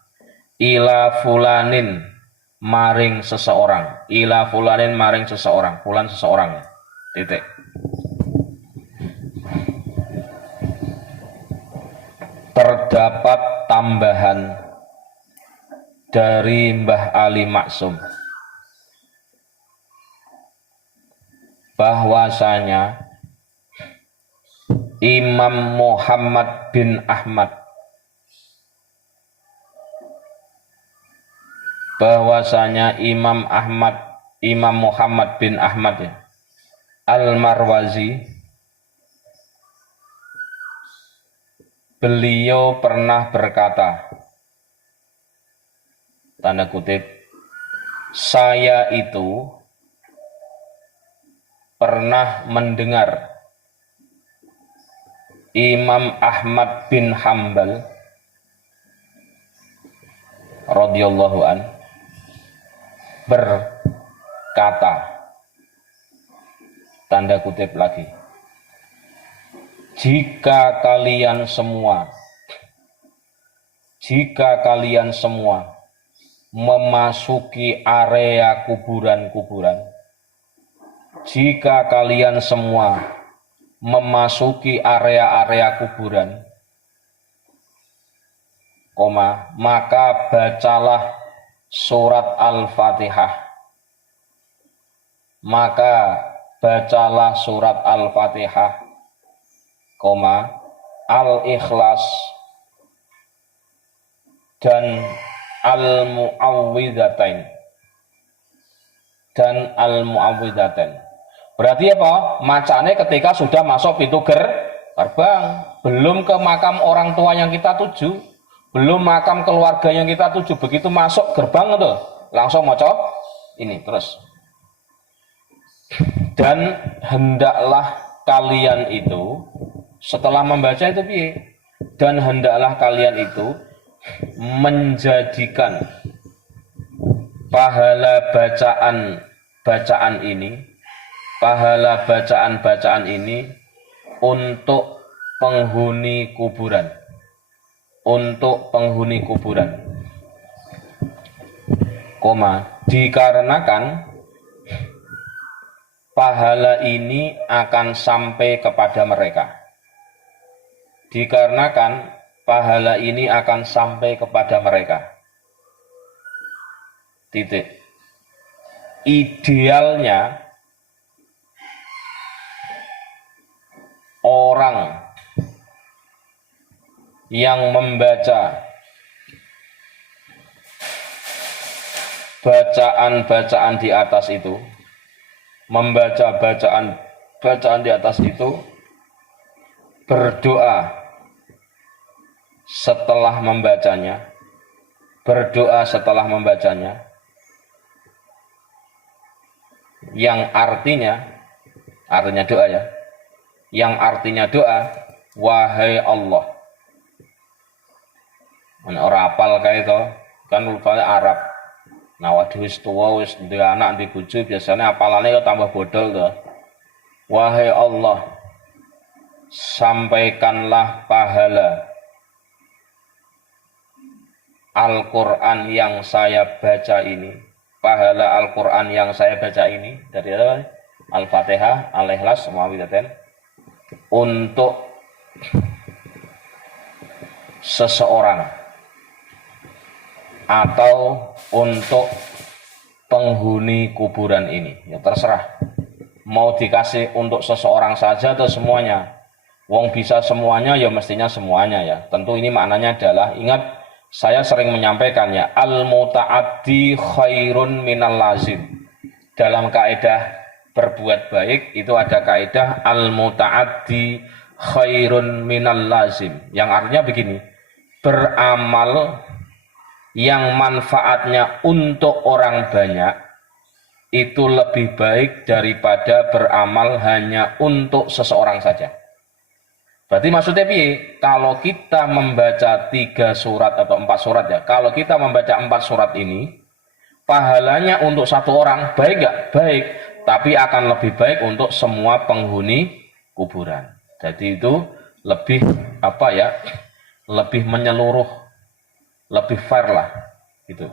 ila fulanin maring seseorang, ila fulanin maring seseorang, fulan seseorang titik. Terdapat tambahan dari Mbah Ali Maksum bahwasanya Imam Muhammad bin Ahmad Imam Muhammad bin Ahmad ya, Al-Marwazi, beliau pernah berkata, tanda kutip, saya itu pernah mendengar Imam Ahmad bin Hambal radhiyallahu an berkata, tanda kutip lagi, jika kalian semua memasuki area kuburan-kuburan, jika kalian semua memasuki area-area kuburan, maka bacalah surat Al-Fatihah. Maka bacalah surat Al-Fatihah, Al-Ikhlas dan Al-Mu'awwidzatain. Berarti apa? Macane ketika sudah masuk pintu gerbang, belum ke makam orang tua yang kita tuju, belum makam keluarga yang kita tuju. Begitu masuk gerbang itu langsung maca ini terus. Dan hendaklah kalian itu setelah membaca itu piye? Dan hendaklah kalian itu menjadikan pahala bacaan ini untuk penghuni kuburan. Dikarenakan pahala ini akan sampai kepada mereka. Titik. Idealnya orang yang membaca bacaan di atas itu, berdoa setelah membacanya, yang artinya doa ya, wahai Allah. Ora apal kae to, kan rupane Arab. Nah, waduh wis tuwa, wis duwe anak, duwe bojo, biasanya apalane kok tambah bodol to. Wahai Allah, sampaikanlah pahala Al-Qur'an yang saya baca ini. Dari Al-Fatihah, Al-Ikhlas, Mu'awwidzatain, untuk seseorang atau untuk penghuni kuburan ini. Ya terserah, mau dikasih untuk seseorang saja atau semuanya. Wong bisa semuanya, ya mestinya semuanya ya. Tentu ini maknanya adalah, ingat saya sering menyampaikannya, al-muta'addi khairun minal lazim. Dalam kaidah berbuat baik itu ada kaidah al-muta'addi khairun minal lazim, yang artinya begini: beramal yang manfaatnya untuk orang banyak itu lebih baik daripada beramal hanya untuk seseorang saja. Berarti maksudnya piye? Kalau kita membaca 3 surat atau 4 surat ya, kalau kita membaca 4 surat ini, pahalanya untuk satu orang baik nggak? Baik, tapi akan lebih baik untuk semua penghuni kuburan. Jadi itu lebih lebih menyeluruh, lebih fair lah gitu.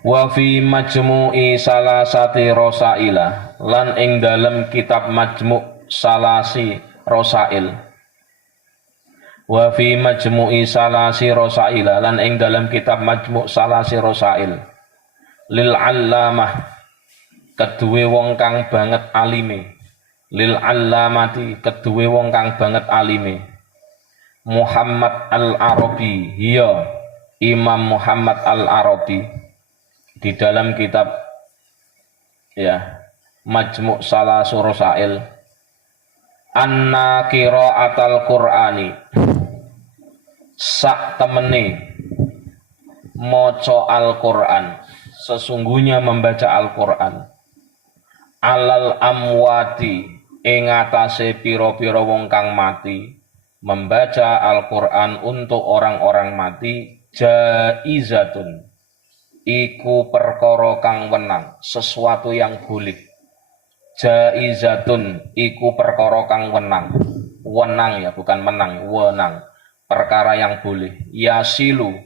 Wa fi majmu'i salasati rosaila, lan ing dalam kitab majmu' salasi rosail. Wa fi majmu'i salasi rosaila, lan ing dalam kitab majmu' salasi rosail, lil allamah, keduwe wong kang banget alime, lil allamati, keduwe wong kang banget alime, Muhammad al-Arabi, hiya Imam Muhammad al-Arabi, di dalam kitab ya Majmu' Salasu Rosail, anna qira'atal Qur'ani, sak temene maca Al-Qur'an, sesungguhnya membaca Al-Qur'an, alal amwati, ing atase pira-pira wong kang mati, membaca Al-Qur'an untuk orang-orang mati, jaizatun, iku perkara kang wenang, sesuatu yang boleh. Jaizatun, iku perkara kang wenang. Wenang ya, bukan menang, wenang. Perkara yang boleh. Yasilu,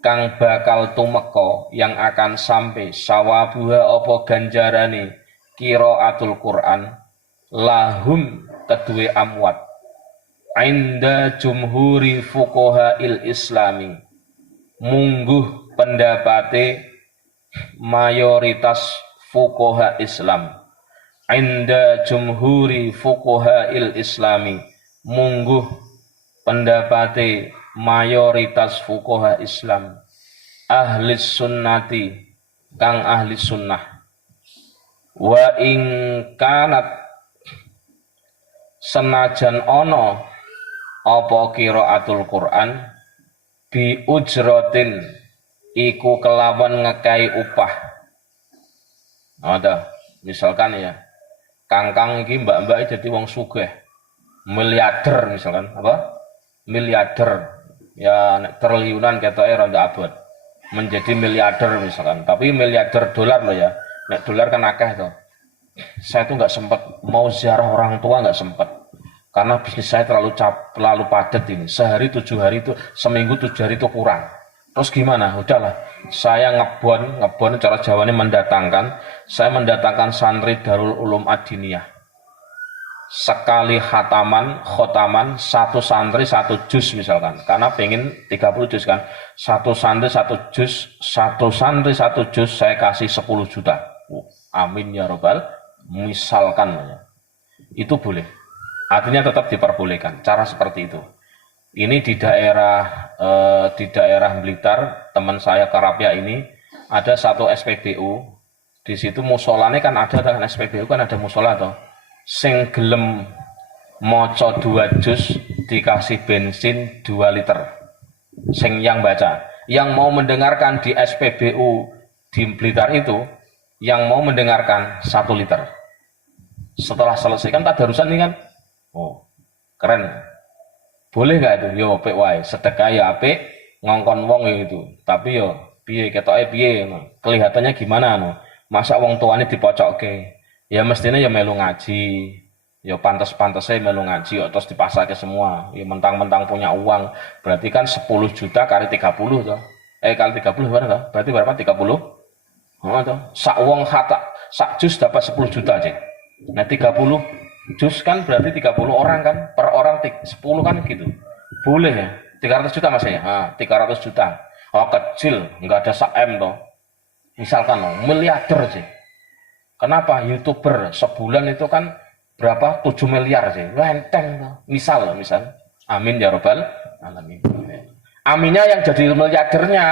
kang bakal tumeka, yang akan sampai sawabuha apa ganjarane, qiraatul Quran lahum kedue amwat inda jumhuri fuqahail islami mungguh pendapate mayoritas fuqaha Islam inda jumhuri fuqahail islami mungguh pendapate mayoritas fuqaha Islam ahli sunnati kang ahli sunnah wa ing kanat senajan ono apa qiraatul Quran bi ujratin iku kelawan ngekai upah. Ada misalkan ya kangkang iki mbak-mbak jadi wong sugih miliarder misalkan apa miliarder ya triliunan ketoke ronda abot menjadi miliarder misalkan tapi miliarder dolar loh ya nek dolar kan akeh tuh saya tuh nggak sempat mau ziarah orang tua nggak sempat karena bisnis saya terlalu padat ini sehari 7 hari itu seminggu 7 hari itu kurang terus gimana udahlah saya ngebon cara Jawa ini saya mendatangkan santri Darul Ulum Adiniyah sekali khotaman satu santri satu juz misalkan karena pengen 30 juz kan satu santri satu juz saya kasih 10 juta amin ya robbal misalkan itu boleh artinya tetap diperbolehkan cara seperti itu ini di daerah Blitar teman saya Karapia ini ada satu SPBU di situ musolane kan ada kan SPBU kan ada musola toh sing gelem maca 2 juz dikasih bensin 2 liter sing yang baca yang mau mendengarkan di SPBU di Blitar itu yang mau mendengarkan 1 liter setelah selesai kan tadarusan ini kan oh keren boleh nggak itu yo apik wae sedekah ya apik ngongkon wong itu tapi yo piye ketoke piye kelihatannya gimana masa wong tuane dipocokke ya mestinya ya melu ngaji ya pantes-pantesnya melu ngaji ya, terus dipasake semua ya mentang-mentang punya uang berarti kan 10 juta kali 30 toh kali 30 berapa toh berarti berapa 30 toh sak wong sak jus dapat 10 juta aja nah 30 jus kan berarti 30 orang kan per orang 10 kan gitu boleh ya 300 juta masanya 300 juta oh kecil nggak ada sak M toh misalkan miliarder sih kenapa YouTuber sebulan itu kan berapa 7 miliar sih enteng toh misal amin ya robbal alamin aminnya yang jadi miliardernya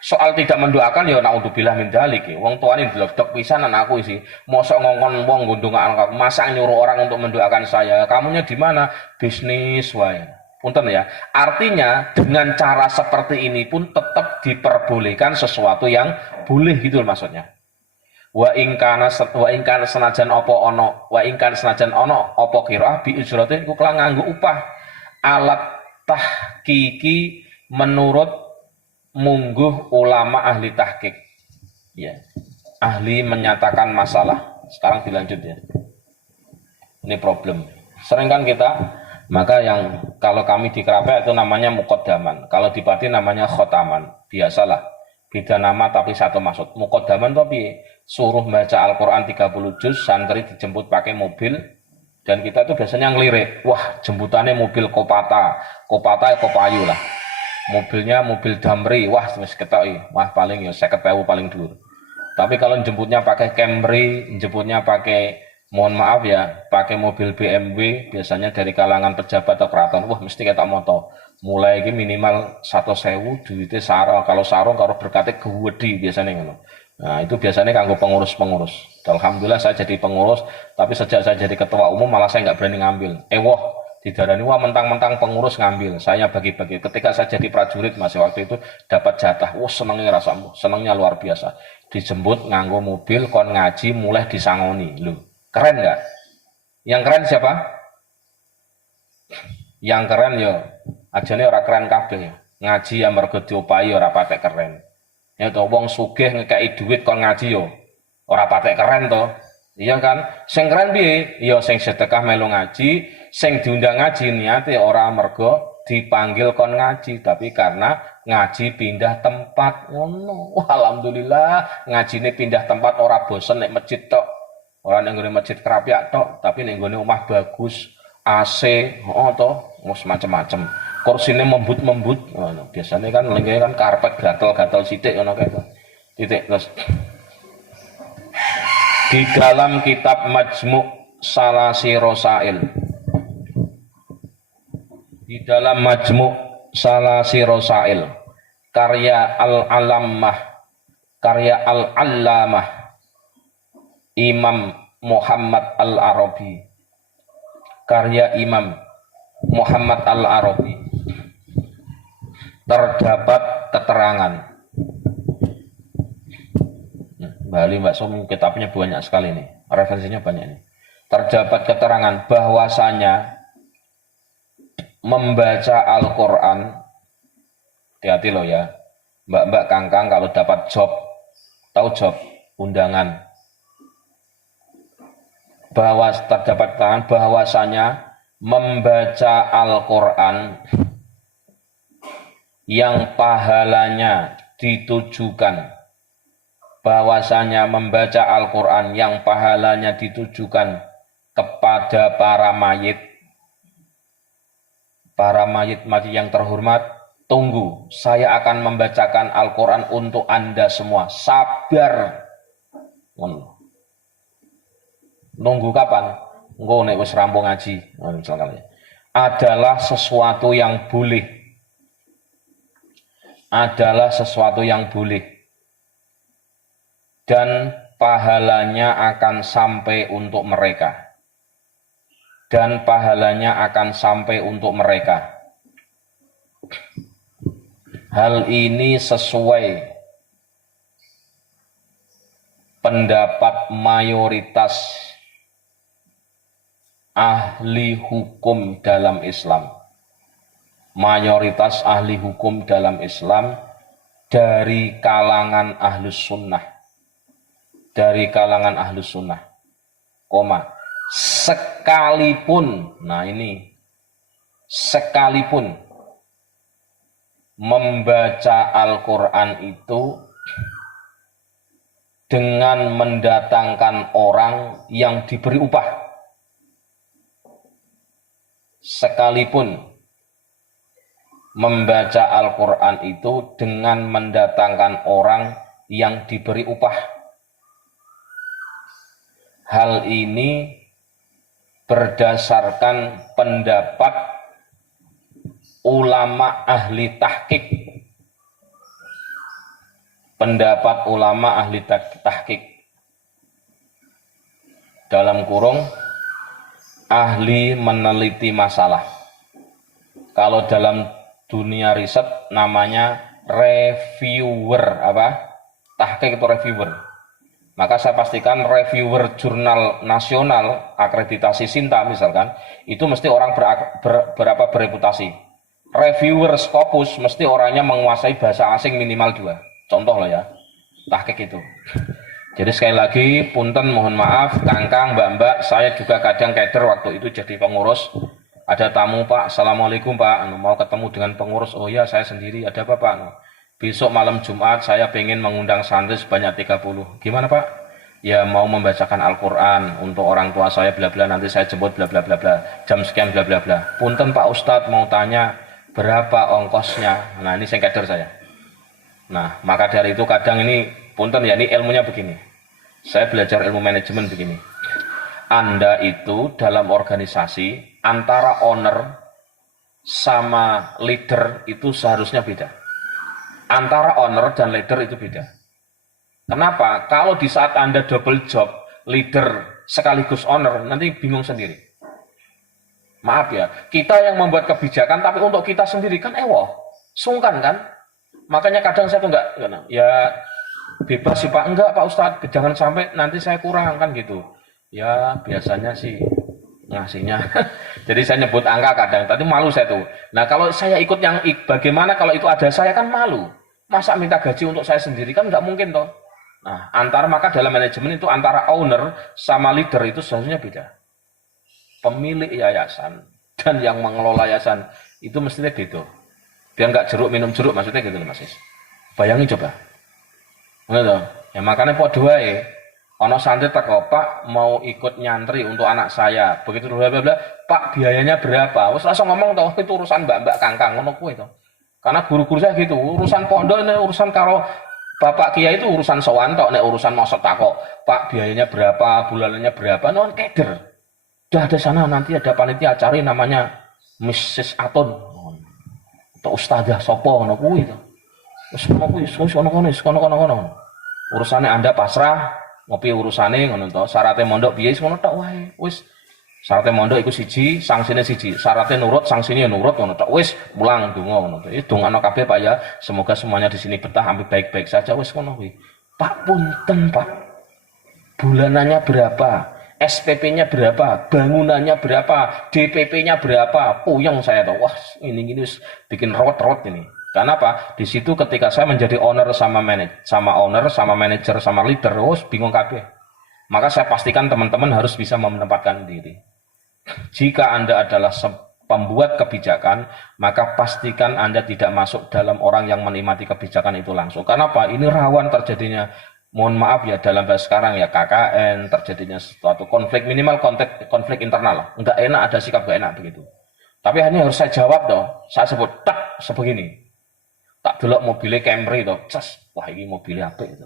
soal tidak mendoakan ya naudzubillah min dzalik wong tuane blodok pisan anakku sih mosok ngongkon wong gondongan aku masa nyuruh orang untuk mendoakan saya kamunya di mana bisnis wae punten ya artinya dengan cara seperti ini pun tetap diperbolehkan sesuatu yang boleh gitu maksudnya wa ing kana senajan ono apa qiraah bi ujratin ku kelang nganggo upah alat tahqiqi menurut mungguh ulama ahli tahqiq ya ahli menyatakan masalah sekarang dilanjut ya ini problem sering kan kita maka yang kalau kami di Kerapia itu namanya muqaddaman kalau di Pati namanya khotaman biasalah beda nama tapi satu maksud muqaddaman tapi suruh baca Al-Quran 30 juz santri dijemput pakai mobil dan kita tuh biasanya ngelirik wah jemputannya mobil Kopata Kopayu lah mobilnya mobil Damri wah wis ketok wah paling ya 50.000 paling dhuwur tapi kalau jemputnya pakai Camry jemputnya pakai mohon maaf ya pakai mobil BMW biasanya dari kalangan pejabat atau keraton wah mesti ketok moto mulai ini minimal 100.000 duitnya sarong kalau berkate gede biasanya ngono nah itu biasanya kanggo pengurus alhamdulillah saya jadi pengurus tapi sejak saya jadi ketua umum malah saya nggak berani ngambil wah didarani wah mentang-mentang pengurus ngambil saya bagi-bagi ketika saya jadi prajurit masih waktu itu dapat jatah wah senengnya rasamu senengnya luar biasa dijemput nganggo mobil kon ngaji mulai disangoni lu keren nggak yang keren siapa yang keren yo ajane ora keren kabeh ngaji ya mergo diopahi ora patek keren ya to wong sugih ngekeki duit kon ngaji yo ora patek keren to iya kan sing keren piye ya sing sedekah melu ngaji sing diundang ngaji niate ora mergo dipanggil kon ngaji tapi karena ngaji pindah tempat ngono alhamdulillah ngajine pindah tempat ora bosen nek masjid tok Ora ning gone masjid krapyak tok, tapi ning gone omah bagus, AC, wis macem-macem. Kursine membut-membut, ngono. Biasane kan lengke kan karpet gatel-gatel sithik ngono kae. Titik terus. Di dalam kitab Majmu' Salasi Rosail. Di dalam Majmu' Salasi Rosail karya Al-Allamah Imam Muhammad Al-Arabi, karya Imam Muhammad Al-Arabi, terdapat keterangan. Bali Mbak Som, kitabnya banyak sekali nih, referensinya banyak nih. Terdapat keterangan bahwasanya membaca Al-Quran, hati-hati loh ya, mbak-mbak kangkang kalau dapat job, tahu job, undangan, bahwa terdapat keterangan bahwasanya membaca Al-Quran yang pahalanya ditujukan, bahwasanya membaca Al-Quran yang pahalanya ditujukan kepada para mayit yang terhormat. Tunggu, saya akan membacakan Al-Quran untuk Anda semua. Sabar. Nunggu kapan? Engko nek wis rampung ngaji. Adalah sesuatu yang boleh. Adalah sesuatu yang boleh. Dan pahalanya akan sampai untuk mereka. Dan pahalanya akan sampai untuk mereka. Hal ini sesuai pendapat mayoritas ahli hukum dalam Islam. Mayoritas ahli hukum dalam Islam dari kalangan ahlus sunnah. Dari kalangan ahlus sunnah. Sekalipun, nah ini, sekalipun membaca Al-Quran itu dengan mendatangkan orang yang diberi upah. Sekalipun membaca Al-Quran itu dengan mendatangkan orang yang diberi upah. Hal ini berdasarkan pendapat ulama ahli tahqiq. Pendapat ulama ahli tahqiq. Dalam kurung ahli meneliti masalah. Kalau dalam dunia riset namanya reviewer, tahqiq itu reviewer. Maka saya pastikan reviewer jurnal nasional akreditasi Sinta misalkan, itu mesti orang bereputasi. Reviewer Scopus mesti orangnya menguasai bahasa asing minimal 2. Contoh loh ya, tahqiq itu. Jadi sekali lagi, punten mohon maaf, kangkang, mbak-mbak, saya juga kadang keder waktu itu jadi pengurus. Ada tamu, Pak, Assalamualaikum Pak, mau ketemu dengan pengurus. Oh ya, saya sendiri, ada apa Pak? Besok malam Jumat saya pengen mengundang santri sebanyak 30. Gimana Pak? Ya mau membacakan Al-Quran untuk orang tua saya bla bla, nanti saya jemput bla bla bla bla, jam sekian bla bla bla. Punten Pak Ustadz, mau tanya berapa ongkosnya? Nah ini saya kader saya. Nah maka dari itu kadang ini, punten ya, ini ilmunya begini. Saya belajar ilmu manajemen begini. Anda itu dalam organisasi antara owner sama leader itu seharusnya beda. Antara owner dan leader itu beda. Kenapa? Kalau di saat Anda double job, leader sekaligus owner, nanti bingung sendiri. Maaf ya, kita yang membuat kebijakan, tapi untuk kita sendiri kan sungkan kan? Makanya kadang saya tuh enggak, ya bebas sih Pak, enggak Pak Ustadz, jangan sampai nanti saya kurang kan gitu. Ya biasanya sih ngasihnya. Jadi saya nyebut angka kadang, tadi malu saya tuh. Nah kalau saya ikut yang bagaimana kalau itu ada saya kan malu. Masa minta gaji untuk saya sendiri kan nggak mungkin toh. Nah maka dalam manajemen itu antara owner sama leader itu seharusnya beda. Pemilik yayasan dan yang mengelola yayasan itu mestinya beda. Biar nggak jeruk minum jeruk, maksudnya gitu Mas. Bayangin coba. Benar toh? Ya makanya podo wae. Ono santri teko, Pak mau ikut nyantri untuk anak saya. Begitu bla bla bla, Pak biayanya berapa? Wes langsung ngomong toh itu urusan mbak-mbak kangkang ngono kuwi to. Karena guru-guru saya gitu, urusan pondok ini urusan kalau Bapak Kiai itu urusan sowan tok, nek urusan mau takok, Pak biayanya berapa, bulanannya berapa, non keder. Udah ada sana nanti ada panitia cari namanya Mrs. Atun atau Ustazah Sopo ngono kuwi to. Wis ngono kuwi, wis kono. Urusane Anda pasrah, ngopi urusane ngono to. Syaratnya mondok piye ngono tok wae. Wis syaratnya mondok iku siji, sanksine siji. Syaratnya nurut, sanksine nurut ngono tok. Wis mulang donga ngono to. Dongano kabeh Pak ya. Semoga semuanya di sini betah sampai baik-baik saja wis ngono kuwi. Pak punten Pak. Bulanannya berapa? SPP-nya berapa? Bangunannya berapa? DPP-nya berapa? Puyeng saya tuh. Wah, ini bikin rawat-rawat ini. Karena apa? Di situ ketika saya menjadi owner sama manajer sama leader, bingung kabeh. Maka saya pastikan teman-teman harus bisa menempatkan diri. Jika Anda adalah pembuat kebijakan, maka pastikan Anda tidak masuk dalam orang yang menikmati kebijakan itu langsung. Karena apa? Ini rawan terjadinya, mohon maaf ya dalam bahasa sekarang ya KKN, terjadinya suatu konflik, minimal konflik internal. Enggak enak, ada sikap enggak enak begitu. Tapi ini harus saya jawab dong. Saya sebut tak sebegini. Tak delok mobilnya Camry to, cas, wah ini mobilnya apik itu.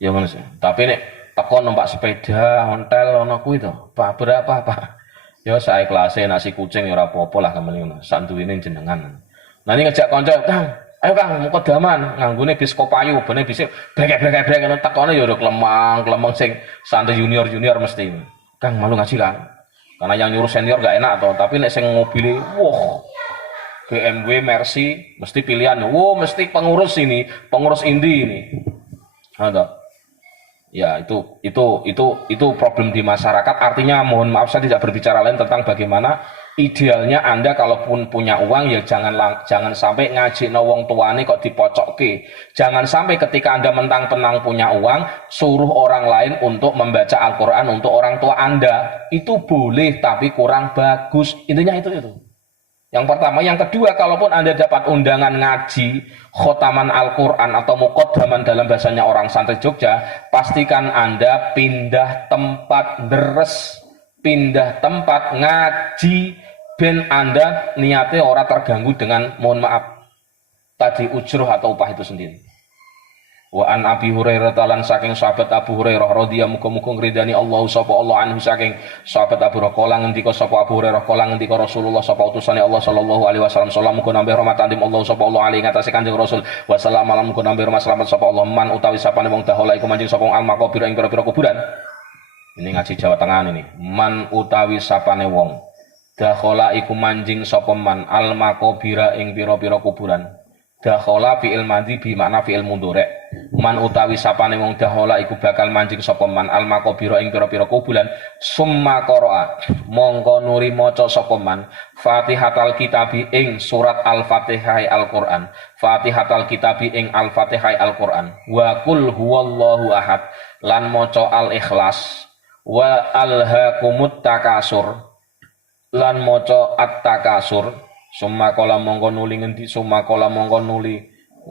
Ya ngono sih. Tapi nek teko numpak sepeda, ontel ono kuwi to. Pak berapa, Pak? Ya saya kelasé nasi kucing ya ora apa-apa lah kemene ngono. Sak duwene jenengan. Nah ini ngejak kanca, Kang, ayo Kang, muka daman, nganggone bis Kopayu, bene bis brek ngono tekone ya udah kelemang sing santri junior mesti. Kang malu ngaji Kang. Karena yang nyuruh senior gak enak toh, tapi nek sing mobilnya, wah BMW Mercy mesti pilihan, mesti pengurus Indi ini. Ada. Ya itu problem di masyarakat. Artinya mohon maaf saya tidak berbicara lain tentang bagaimana idealnya Anda kalaupun punya uang ya jangan sampai ngaji wong tuane kok dipocokke. Jangan sampai ketika Anda mentang-mentang punya uang suruh orang lain untuk membaca Al-Qur'an untuk orang tua Anda. Itu boleh tapi kurang bagus. Intinya itu. Yang pertama, yang kedua, kalaupun Anda dapat undangan ngaji, khotaman Al-Qur'an atau muqaddaman dalam bahasanya orang santri Jogja, pastikan Anda pindah tempat deres, pindah tempat ngaji, ben Anda niatnya orang terganggu dengan, mohon maaf, tadi ujroh atau upah itu sendiri. Wa an Abi Hurairah talan saking sahabat Abu Hurairah radhiyallahu muga-muga ngridani Allah sapa Allah anhu saking sahabat Abu Hurairah kala ngendika sapa Abu Hurairah kala ngendika Rasulullah sapa utusane Allah sallallahu alaihi wasallam salam muga nambah rahmat andim Allah sapa Allah alaihi ngatasi Kanjeng Rasul wa salam alam muga nambah rahmat selamat sapa Allah man utawi sapane wong dahola iku manjing sapa al maqabir ing pira-pira kuburan. Ini ngaji Jawa Tengah ini. Man utawi sapane wong dahola iku manjing sapa man al maqabir ing pira-pira kuburan. Dakhala fi'il madhi bi makna fi'il mudhari'. Man utawi sapane wong dakhala iku bakal manjing sapa man al maqabira ing pira-pira kuburan summa qara'a mongko nuri maca sapa man Fatihatal kitabi ing surat Al-Fatihah Al-Qur'an. Fatihatal kitabi ing Al-Fatihah Al-Qur'an. Wa qul huwallahu ahad lan maca Al-Ikhlas wa alhaakumut takasur lan maca At-Takasur. Summa kola mongko nuli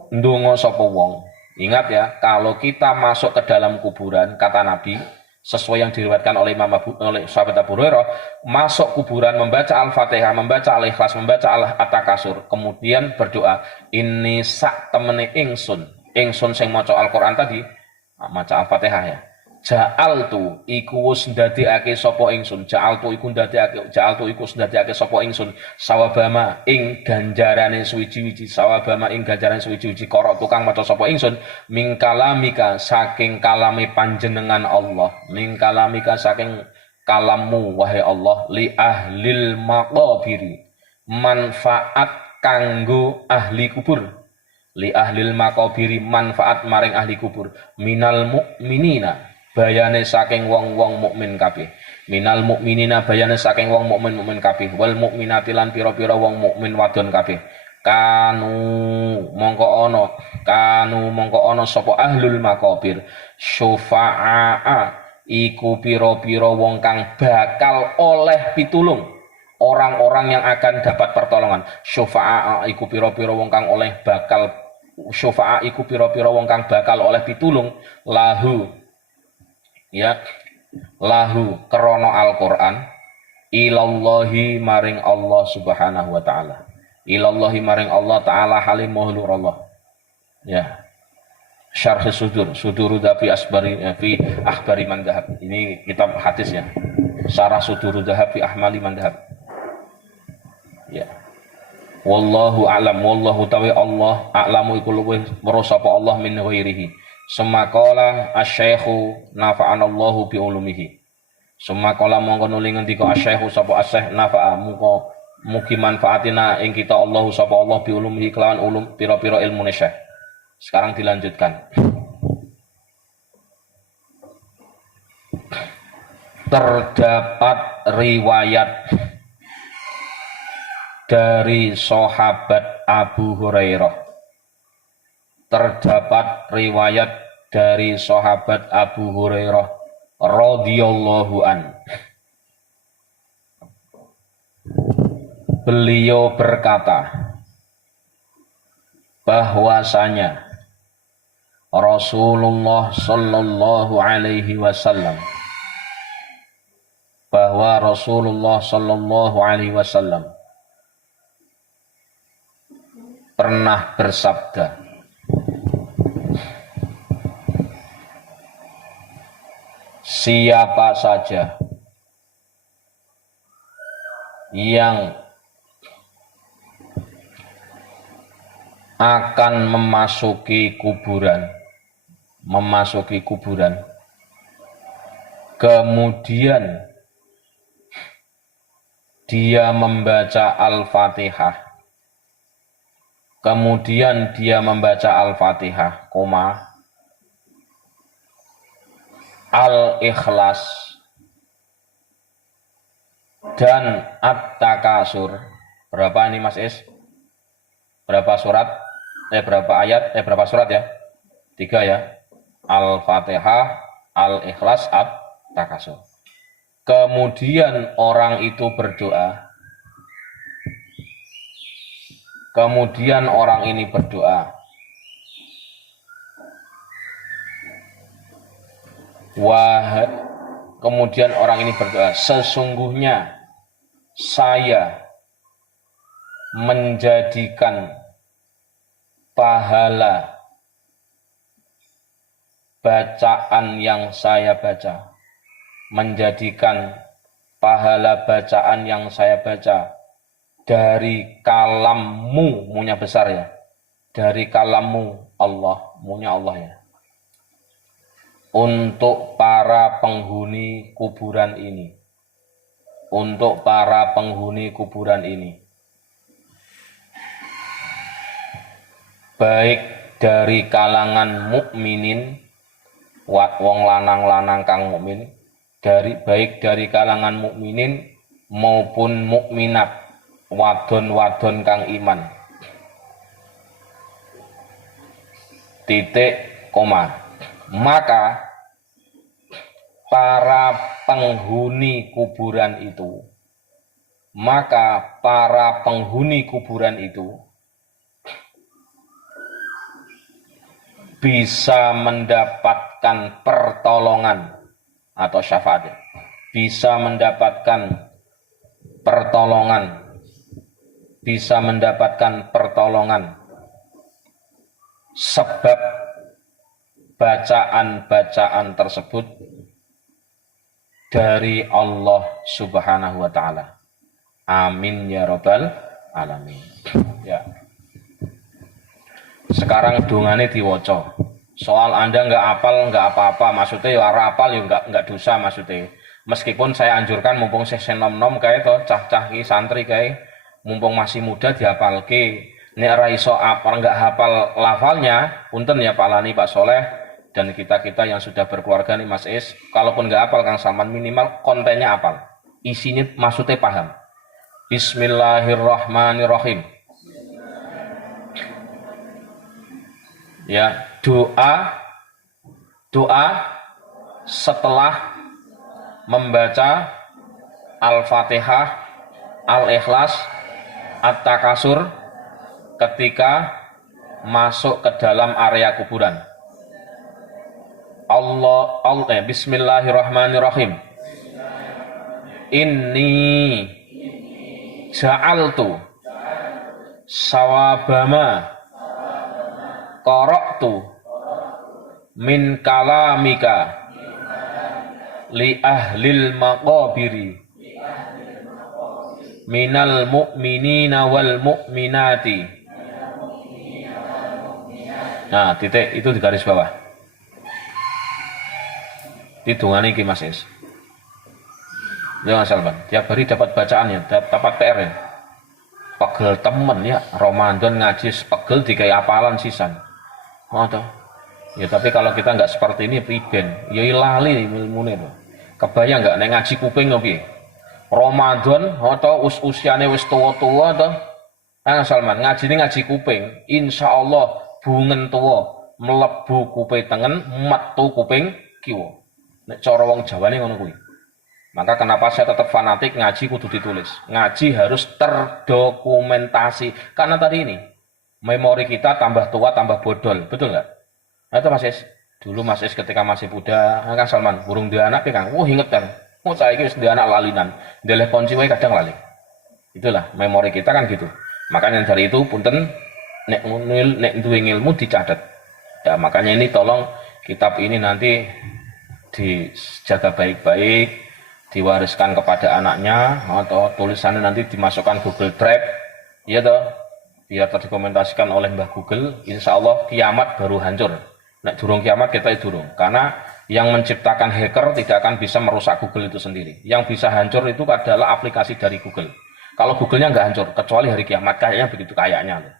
ndonga sapa wong. Ingat ya, kalau kita masuk ke dalam kuburan, kata Nabi, sesuai yang diriwayatkan oleh oleh sahabat Abu Hurairah, masuk kuburan membaca Al-Fatihah, membaca Al-Ikhlas, membaca At-Takasur, kemudian berdoa, ini sak temene ingsun sing maca Al-Qur'an tadi, maca Al-Fatihah ya. Ja'altu iku wis ndadekake sapa ingsun, ja'altu iku ndadekake sapa ingsun sawabama ing ganjarane suwiji-wiji, sawabama ing ganjarane suwiji-wiji karo tukang maca sapa ingsun mingkalamika saking kalame panjenengan Allah, mingkalamika saking kalammu wahai Allah, li ahlil maqabiri manfaat kanggo ahli kubur, li ahlil maqabiri manfaat maring ahli kubur, minal mukminina bayane saking wong-wong mukmin kabeh, minal mukminina bayane saking wong mukmin kabeh, wal mukminati lan pira-pira wong mukmin wadon kabeh. Kanu mongko ana sapa ahlul maqabir syufa'a iku pira-pira wong kang bakal oleh pitulung, orang-orang yang akan dapat pertolongan. Syufa'a iku pira-pira wong kang bakal oleh pitulung lahu ya lahu krana Al-Qur'an ilallahi maring Allah Subhanahu wa taala. Ilallahi maring Allah taala halim mahlur Allah. Ya. Syarh Suduru Dhabi Asbari fi Akhbari Man Dhahab. Ini kitab hadis ya. Syarah Suduru Dhahab fi Ahmali Man Dhahab. Ya. Wallahu a'lam, wallahu tawi Allah a'lamu iku luwih weruh sapa Allah min ghairihi. Semakala asy-syaikhu nafa'anallahu bi ulumihi. Semakala mongko nuli ngendika asy-syaikhu sapa asy-syaikh nafa'a mongko mugi manfaatina ing kita Allahu sapa Allah bi ulumihi kelawan ulum pira-pira ilmune syekh. Sekarang dilanjutkan. Terdapat riwayat dari sahabat Abu Hurairah. Terdapat riwayat dari sahabat Abu Hurairah radhiyallahu an. Beliau berkata bahwasanya Rasulullah sallallahu alaihi wasallam bahwa Rasulullah sallallahu alaihi wasallam pernah bersabda, siapa saja yang akan memasuki kuburan, kemudian dia membaca Al-Fatihah, Al-Ikhlas dan At-Takasur. Berapa ini Mas Is? Berapa surat? Berapa ayat? Berapa surat ya? 3 ya. Al-Fatihah, Al-Ikhlas, At-Takasur. Kemudian orang itu berdoa. Kemudian orang ini berdoa. Kemudian orang ini berdoa, sesungguhnya saya menjadikan pahala bacaan yang saya baca, menjadikan pahala bacaan yang saya baca dari kalammu, munya besar ya, dari kalammu Allah, munya Allah ya, untuk para penghuni kuburan ini, untuk para penghuni kuburan ini, baik dari kalangan mukminin, wong lanang-lanang kang mukmin, baik dari kalangan mukminin maupun mukminat, wadon-wadon kang iman. Titik koma. Maka para penghuni kuburan itu, bisa mendapatkan pertolongan atau syafaat, bisa mendapatkan pertolongan sebab bacaan-bacaan tersebut dari Allah Subhanahu wa taala. Amin ya rabbal alamin. Ya. Sekarang dungane diwaca. Soal Anda nggak hafal nggak apa-apa, maksudnya ya ora hafal ya nggak dosa maksudnya. Meskipun saya anjurkan mumpung seseh nom-nom kae to, cah-cah ki santri kae mumpung masih muda dihafalke. Nek ora iso apa nggak hafal lafalnya, punten ya Pak Lani, Pak Soleh dan kita-kita yang sudah berkeluarga nih Mas Is, kalaupun nggak hafal Kang Salman minimal kontennya hafal. Isinya maksudnya paham. Bismillahirrahmanirrahim. Ya, doa setelah membaca Al-Fatihah, Al-Ikhlas, At-Takasur ketika masuk ke dalam area kuburan. Bismillahirrahmanirrahim. Inni ja'altu sawabama qara'tu min kalamika li ahlil maqabiri minal mu'minina wal mu'minati. Nah, titik itu di garis bawah. Hitungan ini Mas Is. Jangan salah, tiap hari dapat bacaannya, dapat PR ya. Pegel temen ya, Ramadan ngaji pegel dikai apalan sisan. Oh toh. Ya tapi kalau kita nggak seperti ini priben, ya lali ilmune to. Kebayang nggak nek ngaji kuping piye? Ramadan atau usiane wis tuwa-tuwa toh. Kang Salman ngaji kuping, insyaallah bungen tuwa mlebu kuping tengen, metu kuping kiwa. Nek cara wong Jawane ngono kuwi. Maka kenapa saya tetap fanatik ngaji kudu ditulis. Ngaji harus terdokumentasi. Karena tadi ini memori kita tambah tua tambah bodol, betul nggak? Nah, itu Mas Is. Dulu Mas Is ketika masih muda, Kang Salman burung dia anak kan. Inget kan. Saya ini dia anak lalinan. Deleh kunci wae kadang lali. Itulah memori kita kan gitu. Makanya dari itu punten nek duwe ilmu dicatat. Ya makanya ini tolong kitab ini nanti dijaga baik-baik, diwariskan kepada anaknya atau tulisannya nanti dimasukkan Google Drive, ya toh, biar terdokumentasikan oleh Mbah Google. Insya Allah kiamat baru hancur. Nek durung kiamat kita durung, karena yang menciptakan hacker tidak akan bisa merusak Google itu sendiri. Yang bisa hancur itu adalah aplikasi dari Google. Kalau Google-nya nggak hancur, kecuali hari kiamat, kayaknya begitu kayaknya,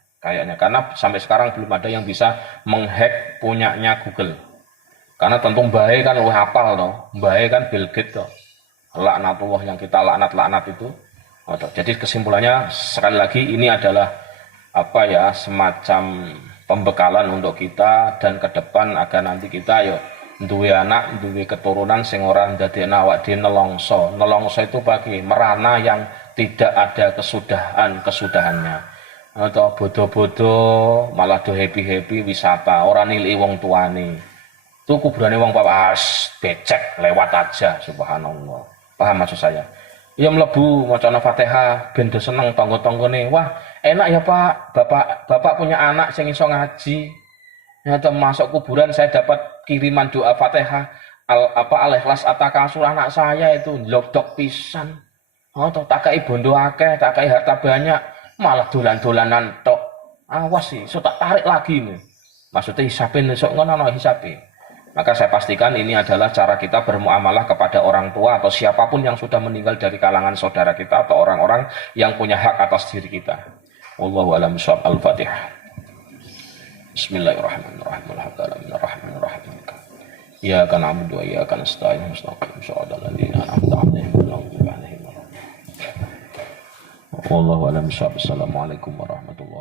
karena sampai sekarang belum ada yang bisa menghack punyanya Google. Karena tentu Mbae kan lu hafal toh, Mbae kan Bill Gates toh. Laknatullah yang kita laknat itu. Jadi kesimpulannya sekali lagi ini adalah semacam pembekalan untuk kita dan ke depan agar nanti kita duwe anak, duwe keturunan sing ora ndadekno awak dhewe nelongso. Nelongso itu bagi merana yang tidak ada kesudahannya. Atau bodoh-bodoh malah do happy-happy wisata, ora nilai wong tuane. Itu kuburane wong papas becek lewat aja, subhanallah. Paham maksud saya? Ya mlebu macana Fatihah ben do seneng tangga-tanggane. Wah, enak ya Pak. Bapak punya anak sing iso ngaji. Ya masuk kuburan saya dapat kiriman doa Fatihah Al-Ikhlas At-Takasur, anak saya itu logdok pisan. Oh, tak kai bondo akeh, tak kai harta banyak, malah dolan-dolanan tok. Awas sih, so tak tarik lagi nih. Maksudnya hisapin besok ngono hisape. Maka saya pastikan ini adalah cara kita bermuamalah kepada orang tua atau siapapun yang sudah meninggal dari kalangan saudara kita atau orang-orang yang punya hak atas diri kita. Wallahu a'lam bishawab. Al-Fatihah. Bismillahirrahmanirrahim. Alhamdulillahirrahmanirrahim. Iyyaka na'budu wa iyyaka nasta'in. Ihdinas siratal ladzina an'amta 'alaihim ghairil maghdubi 'alaihim waladdallin. Wallahu a'lam bishawab. Assalamualaikum warahmatullahi wabarakatuh.